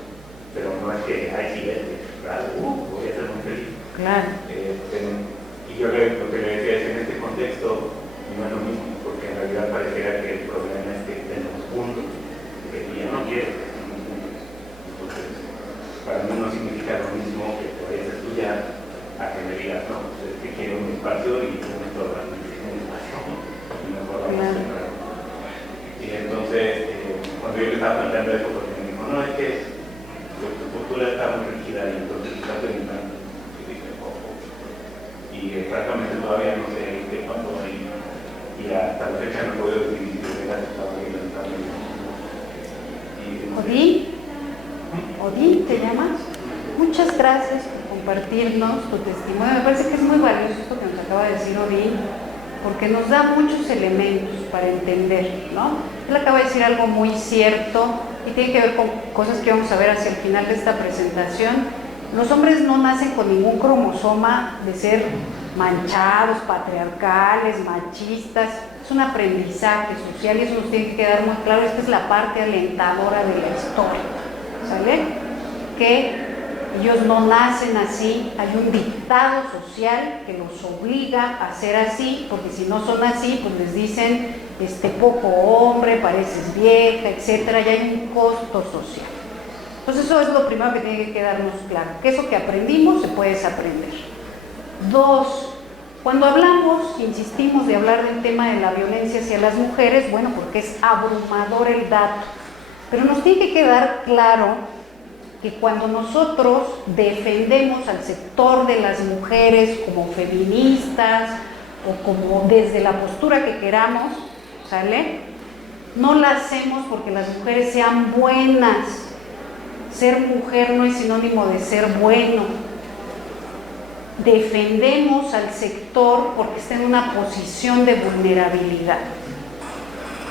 Pero no es que, ay, sí, voy a ser muy feliz. Claro. Y yo lo que le decía es en este contexto no es lo mismo, porque en realidad pareciera que el problema es que tenemos juntos, que tú ya no quieres que estemos juntos. Entonces, para mí no significa lo mismo que te vayas a estudiar a que me digas, no, pues es que quiero un espacio y tú me estorbas un espacio y mejor vamos a separar. Y entonces, cuando yo le estaba planteando eso, porque me dijo, no, es que pues, tu postura está muy rígida y entonces estás limitando. Y dije, ojo. Y francamente todavía no sé qué pasó ahí. Y hasta la fecha no puedo decidir si hubiera estado violentando. ¿Odín? ¿Odín te llamas? Muchas gracias por compartirnos tu testimonio. Me parece que es muy valioso esto que nos acaba de decir Odín, porque nos da muchos elementos para entender, ¿no? Él acaba de decir algo muy cierto y tiene que ver con cosas que vamos a ver hacia el final de esta presentación. Los hombres no nacen con ningún cromosoma de ser manchados, patriarcales, machistas. Es un aprendizaje social y eso nos tiene que quedar muy claro. Esta es la parte alentadora de la historia, ¿sale? Que ellos no nacen así, hay un dictado social que los obliga a ser así, porque si no son así, pues les dicen poco hombre, pareces vieja, etcétera, y hay un costo social. Entonces eso es lo primero que tiene que quedarnos claro, que eso que aprendimos se puede desaprender. 2, cuando hablamos, insistimos de hablar del tema de la violencia hacia las mujeres, bueno, porque es abrumador el dato. Pero nos tiene que quedar claro que cuando nosotros defendemos al sector de las mujeres como feministas o como desde la postura que queramos, ¿sale? No la hacemos porque las mujeres sean buenas. Ser mujer no es sinónimo de ser bueno. Defendemos al sector porque está en una posición de vulnerabilidad.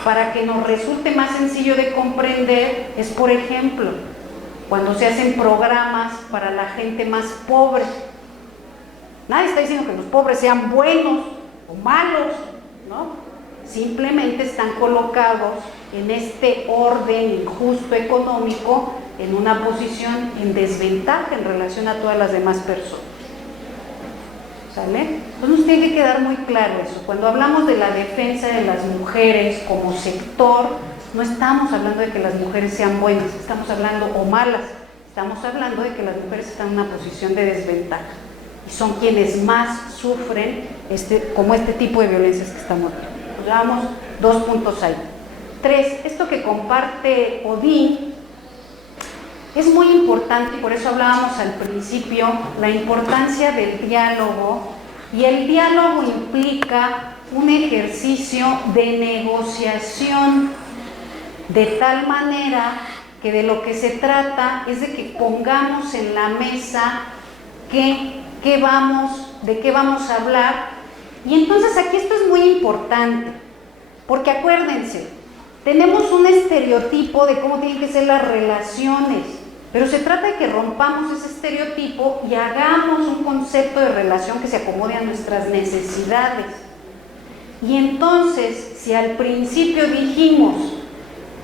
Para que nos resulte más sencillo de comprender es, por ejemplo, cuando se hacen programas para la gente más pobre. Nadie está diciendo que los pobres sean buenos o malos, ¿no? Simplemente están colocados en este orden injusto económico en una posición en desventaja en relación a todas las demás personas. ¿Sale? Entonces nos tiene que quedar muy claro eso. Cuando hablamos de la defensa de las mujeres como sector, no estamos hablando de que las mujeres sean buenas, estamos hablando, o malas, estamos hablando de que las mujeres están en una posición de desventaja y son quienes más sufren como este tipo de violencias que estamos viendo. Nos llevamos 2 puntos ahí. 3, esto que comparte Odín es muy importante y por eso hablábamos al principio, la importancia del diálogo, y el diálogo implica un ejercicio de negociación, de tal manera que de lo que se trata es de que pongamos en la mesa de qué vamos a hablar. Y entonces aquí esto es muy importante, porque acuérdense, tenemos un estereotipo de cómo tienen que ser las relaciones, pero se trata de que rompamos ese estereotipo y hagamos un concepto de relación que se acomode a nuestras necesidades. Y entonces, si al principio dijimos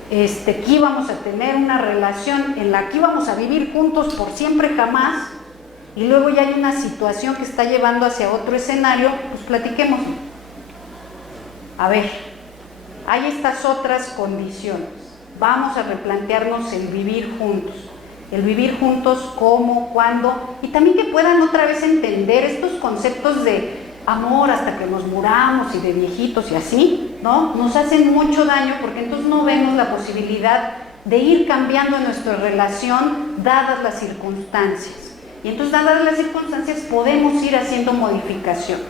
que íbamos a tener una relación en la que íbamos a vivir juntos por siempre jamás, y luego ya hay una situación que está llevando hacia otro escenario, pues platiquemos. A ver, hay estas otras condiciones. Vamos a replantearnos el vivir juntos. El vivir juntos, cómo, cuándo, y también que puedan otra vez entender estos conceptos de amor hasta que nos muramos y de viejitos y así, ¿no? Nos hacen mucho daño porque entonces no vemos la posibilidad de ir cambiando nuestra relación dadas las circunstancias. Y entonces, dadas las circunstancias, podemos ir haciendo modificaciones.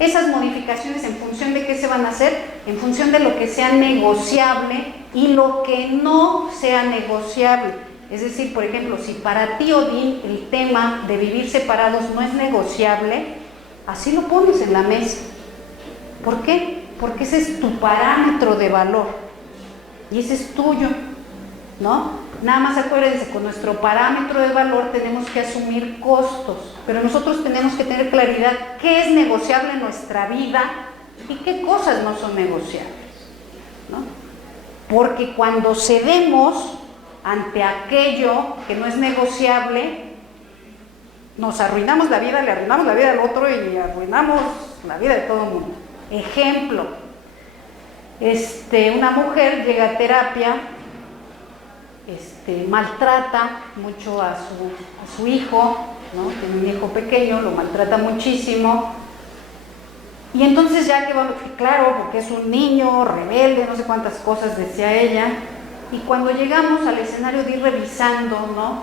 Esas modificaciones, ¿en función de qué se van a hacer? En función de lo que sea negociable y lo que no sea negociable. Es decir, por ejemplo, si para ti, Odín, el tema de vivir separados no es negociable, así lo pones en la mesa. ¿Por qué? Porque ese es tu parámetro de valor y ese es tuyo, ¿no? Nada más acuérdense, con nuestro parámetro de valor tenemos que asumir costos, pero nosotros tenemos que tener claridad qué es negociable en nuestra vida y qué cosas no son negociables, ¿no? Porque cuando cedemos ante aquello que no es negociable, nos arruinamos la vida, le arruinamos la vida al otro y arruinamos la vida de todo el mundo. Ejemplo, una mujer llega a terapia, maltrata mucho a su hijo, ¿no? Tiene un hijo pequeño, lo maltrata muchísimo, y entonces ya que va, claro, porque es un niño rebelde, no sé cuántas cosas decía ella, y cuando llegamos al escenario de ir revisando, ¿no?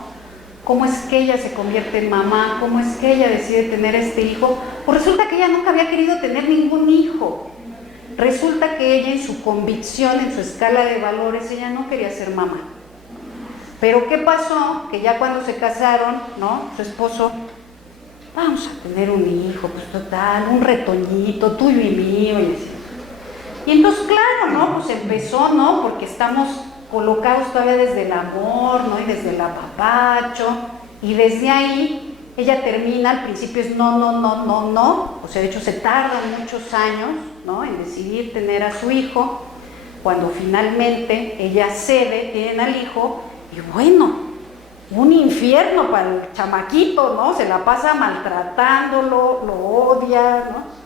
Cómo es que ella se convierte en mamá, cómo es que ella decide tener este hijo, pues resulta que ella nunca había querido tener ningún hijo. Resulta que ella, en su convicción, en su escala de valores, ella no quería ser mamá. Pero ¿qué pasó? Que ya cuando se casaron, ¿no? Su esposo, vamos a tener un hijo, pues total, un retoñito, tuyo y mío, y así. Y entonces, claro, ¿no? Pues empezó, ¿no? Porque estamos colocados todavía desde el amor, ¿no? Y desde el apapacho, y desde ahí ella termina, al principio es no, o sea, de hecho se tardan muchos años, ¿no? En decidir tener a su hijo. Cuando finalmente ella cede, tienen al hijo, y bueno, un infierno para el chamaquito, ¿no? Se la pasa maltratándolo, lo odia, ¿no?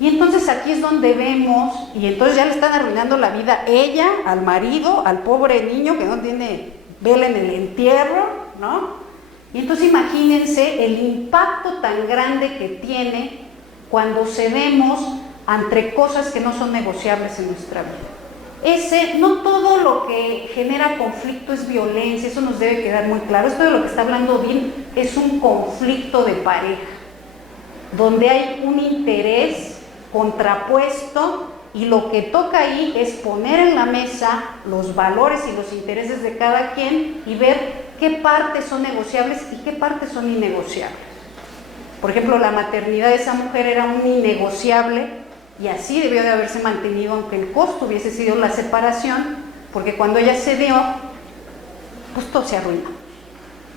Y entonces aquí es donde vemos, y entonces ya le están arruinando la vida ella, al marido, al pobre niño que no tiene vela en el entierro, ¿no? Y entonces imagínense el impacto tan grande que tiene cuando cedemos ante cosas que no son negociables en nuestra vida. no todo lo que genera conflicto es violencia, eso nos debe quedar muy claro. Esto de lo que está hablando Odín es un conflicto de pareja, donde hay un interés contrapuesto y lo que toca ahí es poner en la mesa los valores y los intereses de cada quien y ver qué partes son negociables y qué partes son innegociables. Por ejemplo, la maternidad de esa mujer era un innegociable y así debió de haberse mantenido aunque el costo hubiese sido la separación, porque cuando ella cedió, pues todo se arruinó.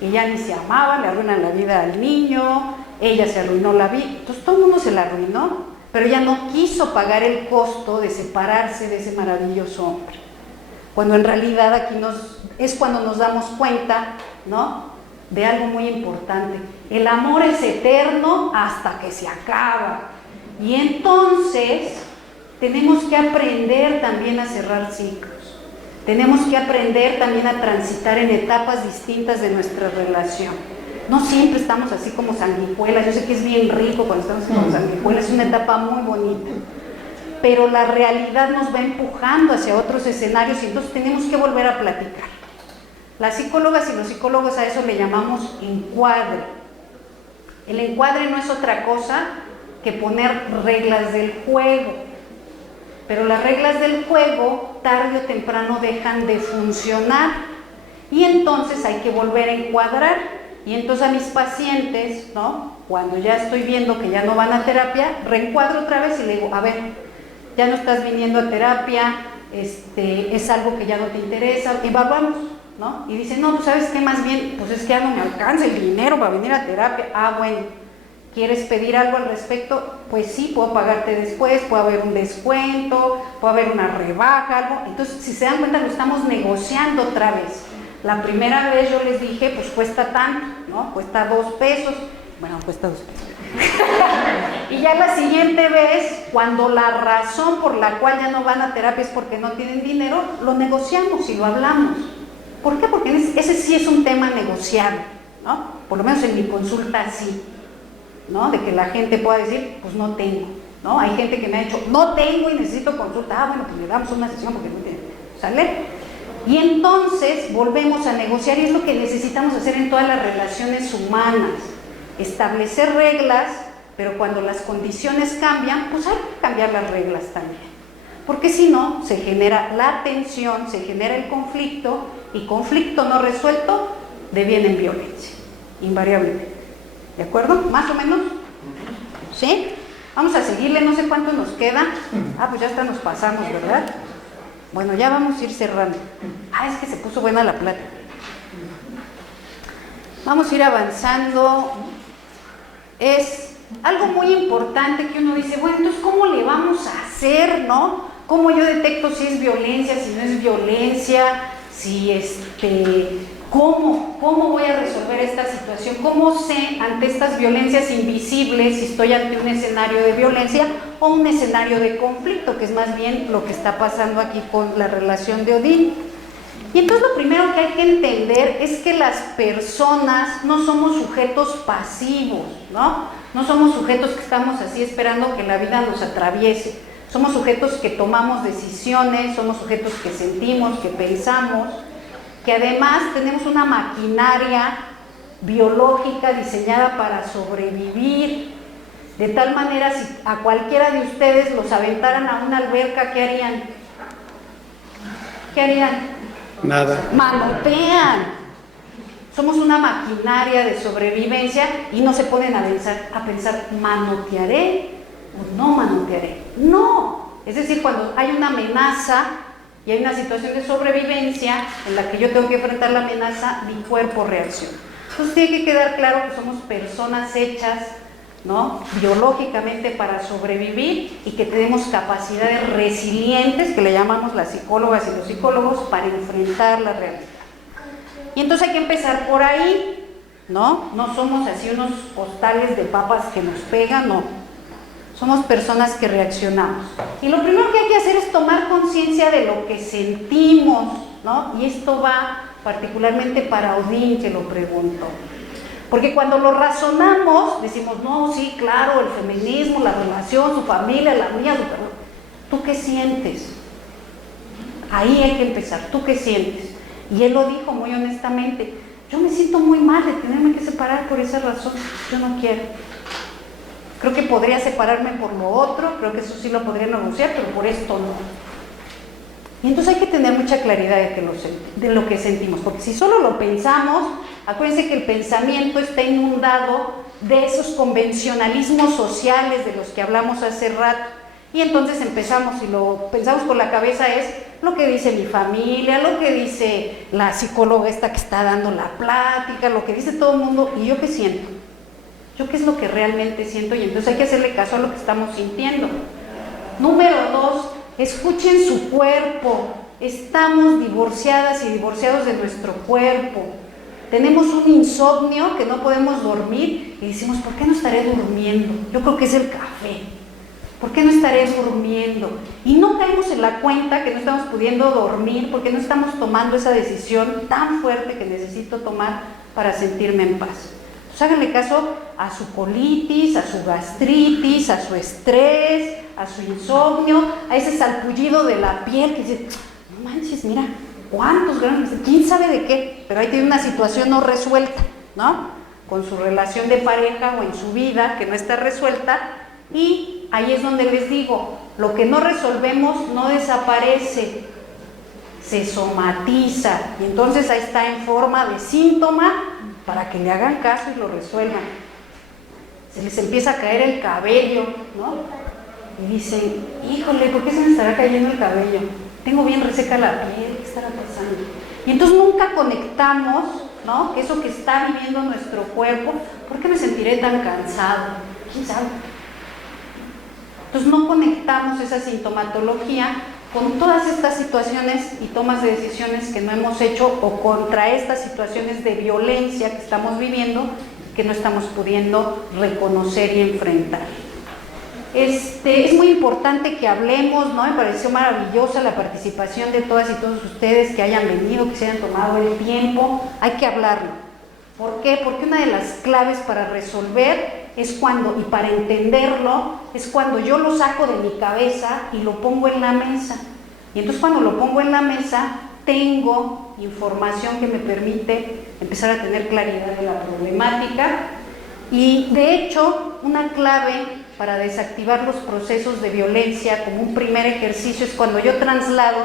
Ella ni se amaba, le arruinan la vida al niño, ella se arruinó la vida, entonces todo el mundo se la arruinó, pero ella no quiso pagar el costo de separarse de ese maravilloso hombre. Cuando en realidad aquí es cuando nos damos cuenta, ¿no?, de algo muy importante. El amor es eterno hasta que se acaba. Y entonces tenemos que aprender también a cerrar ciclos. Tenemos que aprender también a transitar en etapas distintas de nuestra relación. No siempre estamos así como sanguijuelas. Yo sé que es bien rico cuando estamos como sanguijuelas, es una etapa muy bonita. Pero la realidad nos va empujando hacia otros escenarios y entonces tenemos que volver a platicar. Las psicólogas y los psicólogos a eso le llamamos encuadre. El encuadre no es otra cosa que poner reglas del juego. Pero las reglas del juego tarde o temprano dejan de funcionar y entonces hay que volver a encuadrar. Y entonces a mis pacientes, ¿no?, cuando ya estoy viendo que ya no van a terapia, reencuadro otra vez y le digo, a ver, ya no estás viniendo a terapia, es algo que ya no te interesa, evaluamos, ¿no? Y dicen, no, pues ¿sabes qué? Más bien, pues es que ya no me alcanza el dinero para venir a terapia. Ah, bueno, ¿quieres pedir algo al respecto? Pues sí, puedo pagarte después, puede haber un descuento, puede haber una rebaja, algo. Entonces, si se dan cuenta, lo estamos negociando otra vez. La primera vez yo les dije, pues cuesta tanto, ¿no? Cuesta 2 pesos. Bueno, cuesta 2 pesos. Y ya la siguiente vez, cuando la razón por la cual ya no van a terapia es porque no tienen dinero, lo negociamos y lo hablamos. ¿Por qué? Porque ese sí es un tema negociable, ¿no? Por lo menos en mi consulta sí, ¿no? De que la gente pueda decir, pues no tengo, ¿no? Hay gente que me ha dicho, no tengo y necesito consulta. Ah, bueno, pues le damos una sesión porque no tiene, ¿sale? Y entonces volvemos a negociar y es lo que necesitamos hacer en todas las relaciones humanas. Establecer reglas, pero cuando las condiciones cambian, pues hay que cambiar las reglas también. Porque si no, se genera la tensión, se genera el conflicto y conflicto no resuelto deviene en violencia, invariablemente. ¿De acuerdo? ¿Más o menos? ¿Sí? Vamos a seguirle, no sé cuánto nos queda. Ah, pues ya hasta nos pasamos, ¿verdad? Bueno, ya vamos a ir cerrando. Ah, es que se puso buena la plática. Vamos a ir avanzando. Es algo muy importante que uno dice, bueno, entonces, ¿cómo le vamos a hacer, no? ¿Cómo yo detecto si es violencia, si no es violencia? ¿Cómo voy a resolver esta situación? ¿Cómo sé ante estas violencias invisibles si estoy ante un escenario de violencia o un escenario de conflicto, que es más bien lo que está pasando aquí con la relación de Odín? Y entonces lo primero que hay que entender es que las personas no somos sujetos pasivos, ¿no? No somos sujetos que estamos así esperando que la vida nos atraviese. Somos sujetos que tomamos decisiones, somos sujetos que sentimos, que pensamos, que además tenemos una maquinaria biológica diseñada para sobrevivir. De tal manera, si a cualquiera de ustedes los aventaran a una alberca, ¿qué harían? ¿Qué harían? Nada. Manotean. Somos una maquinaria de sobrevivencia y no se ponen a pensar, ¿manotearé o no manotearé? No. Es decir, cuando hay una amenaza y hay una situación de sobrevivencia en la que yo tengo que enfrentar la amenaza, mi cuerpo reacciona. Entonces tiene que quedar claro que somos personas hechas, ¿no?, biológicamente para sobrevivir y que tenemos capacidades resilientes, que le llamamos las psicólogas y los psicólogos, para enfrentar la realidad. Y entonces hay que empezar por ahí, ¿no? No somos así unos costales de papas que nos pegan, no. Somos personas que reaccionamos. Y lo primero que hay que hacer es tomar conciencia de lo que sentimos, ¿no? Y esto va particularmente para Odín, que lo preguntó. Porque cuando lo razonamos, decimos, no, sí, claro, el feminismo, la relación, su familia, la mía, ¿tú qué sientes? Ahí hay que empezar. ¿Tú qué sientes? Y él lo dijo muy honestamente. Yo me siento muy mal de tenerme que separar por esa razón. Yo no quiero. Creo que podría separarme por lo otro, creo que eso sí lo podría negociar, pero por esto no. Y entonces hay que tener mucha claridad de lo que sentimos, porque si solo lo pensamos, acuérdense que el pensamiento está inundado de esos convencionalismos sociales de los que hablamos hace rato, y entonces empezamos, y lo pensamos con la cabeza, es lo que dice mi familia, lo que dice la psicóloga esta que está dando la plática, lo que dice todo el mundo, y yo qué siento. ¿Yo qué es lo que realmente siento? Y entonces hay que hacerle caso a lo que estamos sintiendo. Número 2, escuchen su cuerpo. Estamos divorciadas y divorciados de nuestro cuerpo. Tenemos un insomnio que no podemos dormir y decimos, ¿por qué no estaré durmiendo? Yo creo que es el café. ¿Por qué no estaré durmiendo? Y no caemos en la cuenta que no estamos pudiendo dormir porque no estamos tomando esa decisión tan fuerte que necesito tomar para sentirme en paz. Entonces háganle caso a su colitis, a su gastritis, a su estrés, a su insomnio, a ese salpullido de la piel que dice, no manches, mira, ¿cuántos granos? ¿Quién sabe de qué? Pero ahí tiene una situación no resuelta, ¿no? Con su relación de pareja o en su vida que no está resuelta, y ahí es donde les digo, lo que no resolvemos no desaparece, se somatiza, y entonces ahí está en forma de síntoma para que le hagan caso y lo resuelvan. Se les empieza a caer el cabello, ¿no? Y dicen, híjole, ¿por qué se me estará cayendo el cabello? Tengo bien reseca la piel, ¿qué estará pasando? Y entonces nunca conectamos, ¿no? Eso que está viviendo nuestro cuerpo, ¿por qué me sentiré tan cansado? ¿Quién sabe? Entonces no conectamos esa sintomatología con todas estas situaciones y tomas de decisiones que no hemos hecho o contra estas situaciones de violencia que estamos viviendo, que no estamos pudiendo reconocer y enfrentar. Es muy importante que hablemos, ¿no? Me pareció maravillosa la participación de todas y todos ustedes que hayan venido, que se hayan tomado el tiempo. Hay que hablarlo. ¿Por qué? Porque una de las claves para resolver es cuando, y para entenderlo, es cuando yo lo saco de mi cabeza y lo pongo en la mesa. Y entonces cuando lo pongo en la mesa, tengo información que me permite empezar a tener claridad de la problemática. Y de hecho, una clave para desactivar los procesos de violencia como un primer ejercicio es cuando yo traslado,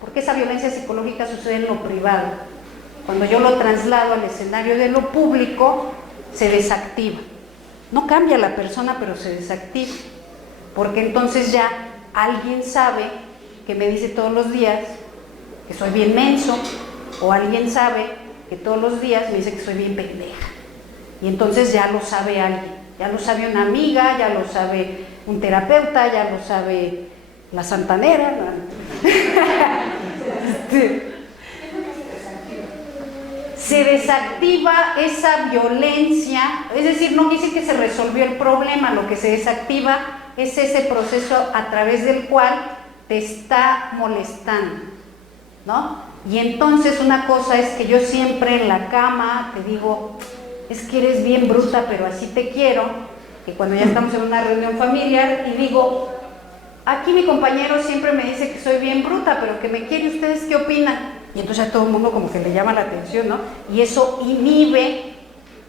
porque esa violencia psicológica sucede en lo privado. Cuando yo lo traslado al escenario de lo público, se desactiva. No cambia la persona, pero se desactiva, porque entonces ya alguien sabe que me dice todos los días que soy bien menso, o alguien sabe que todos los días me dice que soy bien pendeja, y entonces ya lo sabe alguien, ya lo sabe una amiga, ya lo sabe un terapeuta, ya lo sabe la santanera, ¿no? Se desactiva esa violencia, es decir, no quiere decir que se resolvió el problema, lo que se desactiva es ese proceso a través del cual te está molestando, ¿no? Y entonces una cosa es que yo siempre en la cama te digo, es que eres bien bruta, pero así te quiero, que cuando ya estamos en una reunión familiar y digo, aquí mi compañero siempre me dice que soy bien bruta, pero que me quiere, ¿ustedes qué opinan? Y entonces a todo el mundo como que le llama la atención, ¿no? Y eso inhibe,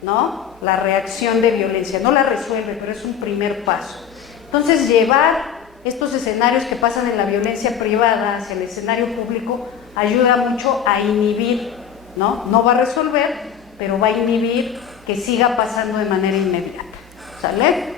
¿no?, la reacción de violencia. No la resuelve, pero es un primer paso. Entonces llevar estos escenarios que pasan en la violencia privada hacia el escenario público ayuda mucho a inhibir, ¿no? No va a resolver, pero va a inhibir que siga pasando de manera inmediata. ¿Sale?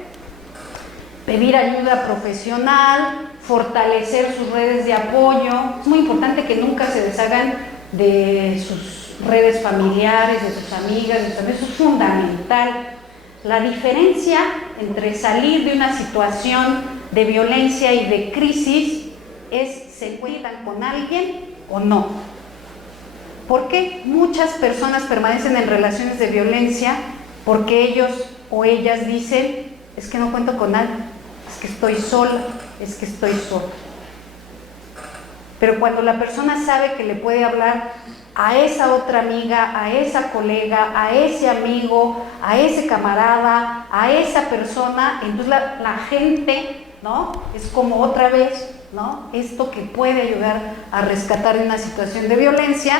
Pedir ayuda profesional, fortalecer sus redes de apoyo. Es muy importante que nunca se deshagan de sus redes familiares, de sus amigas, de sus amigos. Eso es fundamental. La diferencia entre salir de una situación de violencia y de crisis es ¿se cuentan con alguien o no? ¿Por qué muchas personas permanecen en relaciones de violencia? Porque ellos o ellas dicen, es que no cuento con nadie, es que estoy sola, es que estoy sola. Pero cuando la persona sabe que le puede hablar a esa otra amiga, a esa colega, a ese amigo, a ese camarada, a esa persona, entonces la gente, ¿no?, es como otra vez ¿no? Esto que puede ayudar a rescatar de una situación de violencia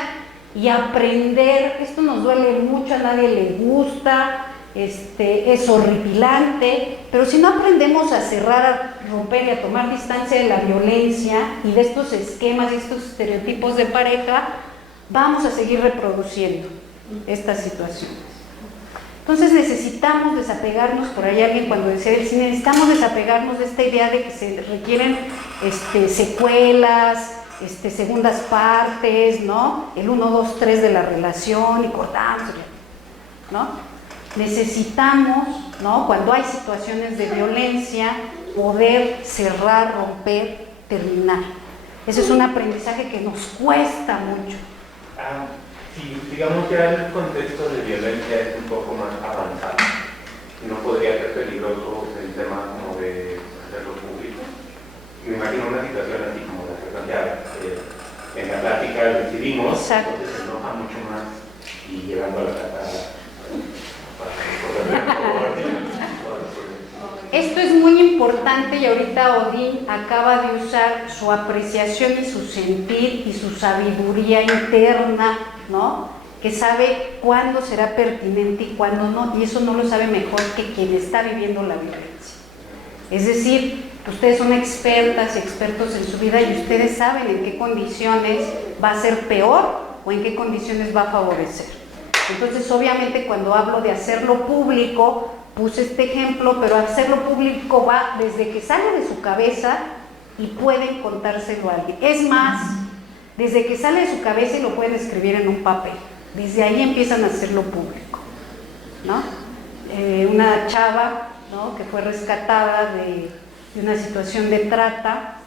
y aprender. Esto nos duele mucho, a nadie le gusta, es horripilante, pero si no aprendemos a cerrar, a romper y a tomar distancia de la violencia y de estos esquemas y estos estereotipos de pareja, vamos a seguir reproduciendo estas situaciones. Entonces necesitamos desapegarnos, por ahí alguien cuando decía del cine, necesitamos desapegarnos de esta idea de que se requieren secuelas, segundas partes, ¿no? El 1, 2, 3 de la relación y cortamos, ¿no? Necesitamos, ¿no? Cuando hay situaciones de violencia, poder cerrar, romper, terminar. Ese es un aprendizaje que nos cuesta mucho. Si digamos ya el contexto de violencia es un poco más avanzado, ¿no podría ser peligroso el tema como de hacerlo público? Me imagino una situación así como la que planteaba, en la plática decidimos, entonces se enoja mucho más y llegando a la casa Esto es muy importante y ahorita Odín acaba de usar su apreciación y su sentir y su sabiduría interna, ¿no? Que sabe cuándo será pertinente y cuándo no, y eso no lo sabe mejor que quien está viviendo la violencia. Es decir, ustedes son expertas y expertos en su vida y ustedes saben en qué condiciones va a ser peor o en qué condiciones va a favorecer. Entonces, obviamente, cuando hablo de hacerlo público, puse este ejemplo, pero hacerlo público va desde que sale de su cabeza y pueden contárselo a alguien. Es más, desde que sale de su cabeza y lo pueden escribir en un papel. Desde ahí empiezan a hacerlo público, ¿no? Una chava, ¿no?, que fue rescatada de una situación de trata,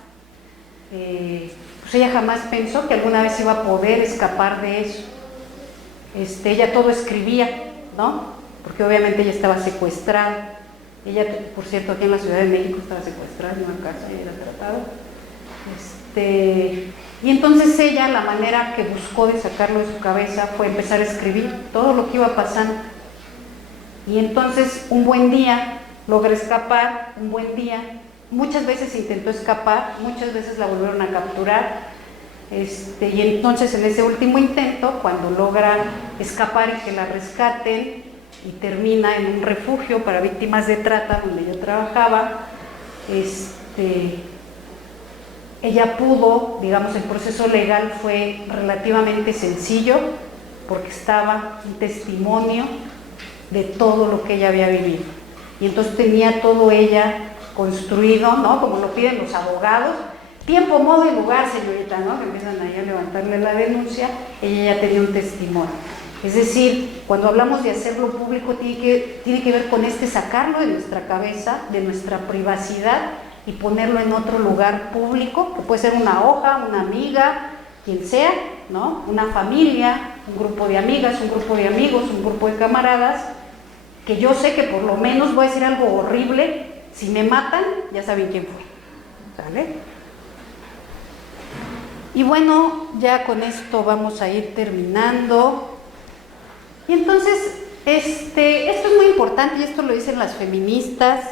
pues ella jamás pensó que alguna vez iba a poder escapar de eso. Ella todo escribía, ¿no? Porque obviamente ella estaba secuestrada. Ella, por cierto, aquí en la Ciudad de México estaba secuestrada en una casa y era tratada. Y entonces ella, la manera que buscó de sacarlo de su cabeza fue empezar a escribir todo lo que iba pasando. Y entonces un buen día logra escapar, un buen día. Muchas veces intentó escapar, muchas veces la volvieron a capturar. Y entonces en ese último intento, cuando logra escapar y que la rescaten y termina en un refugio para víctimas de trata donde ella trabajaba, ella pudo, digamos, el proceso legal fue relativamente sencillo porque estaba un testimonio de todo lo que ella había vivido y entonces tenía todo ella construido, ¿no?, como lo piden los abogados. Tiempo, modo y lugar, señorita, ¿no?, que empiezan ahí a levantarle la denuncia. Ella ya tenía un testimonio. Es decir, cuando hablamos de hacerlo público, tiene que ver con sacarlo de nuestra cabeza, de nuestra privacidad y ponerlo en otro lugar público, que puede ser una hoja, una amiga, quien sea, ¿no?, una familia, un grupo de amigas, un grupo de amigos, un grupo de camaradas, que yo sé que por lo menos voy a decir algo horrible. Si me matan, ya saben quién fue, ¿sale? Y bueno, ya con esto vamos a ir terminando. Y entonces, esto es muy importante y esto lo dicen las feministas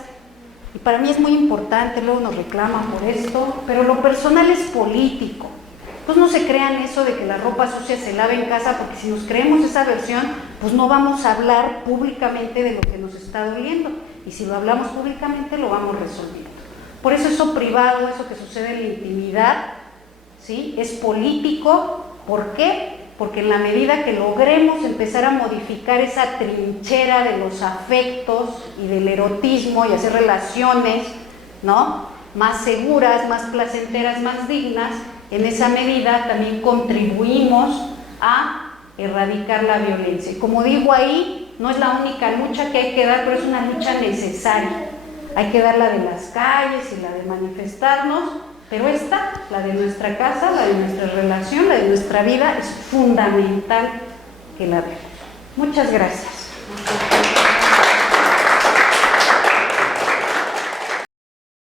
y para mí es muy importante, luego nos reclaman por esto, pero lo personal es político. Pues no se crean eso de que la ropa sucia se lave en casa, porque si nos creemos esa versión, pues no vamos a hablar públicamente de lo que nos está doliendo, y si lo hablamos públicamente lo vamos resolviendo. Por eso privado, eso que sucede en la intimidad, ¿sí?, es político. ¿Por qué? Porque en la medida que logremos empezar a modificar esa trinchera de los afectos y del erotismo y hacer relaciones, ¿no?, más seguras, más placenteras, más dignas, en esa medida también contribuimos a erradicar la violencia. Y como digo ahí, no es la única lucha que hay que dar, pero es una lucha necesaria. Hay que dar la de las calles y la de manifestarnos, pero esta, la de nuestra casa, la de nuestra relación, la de nuestra vida, es fundamental que la veamos. Muchas gracias.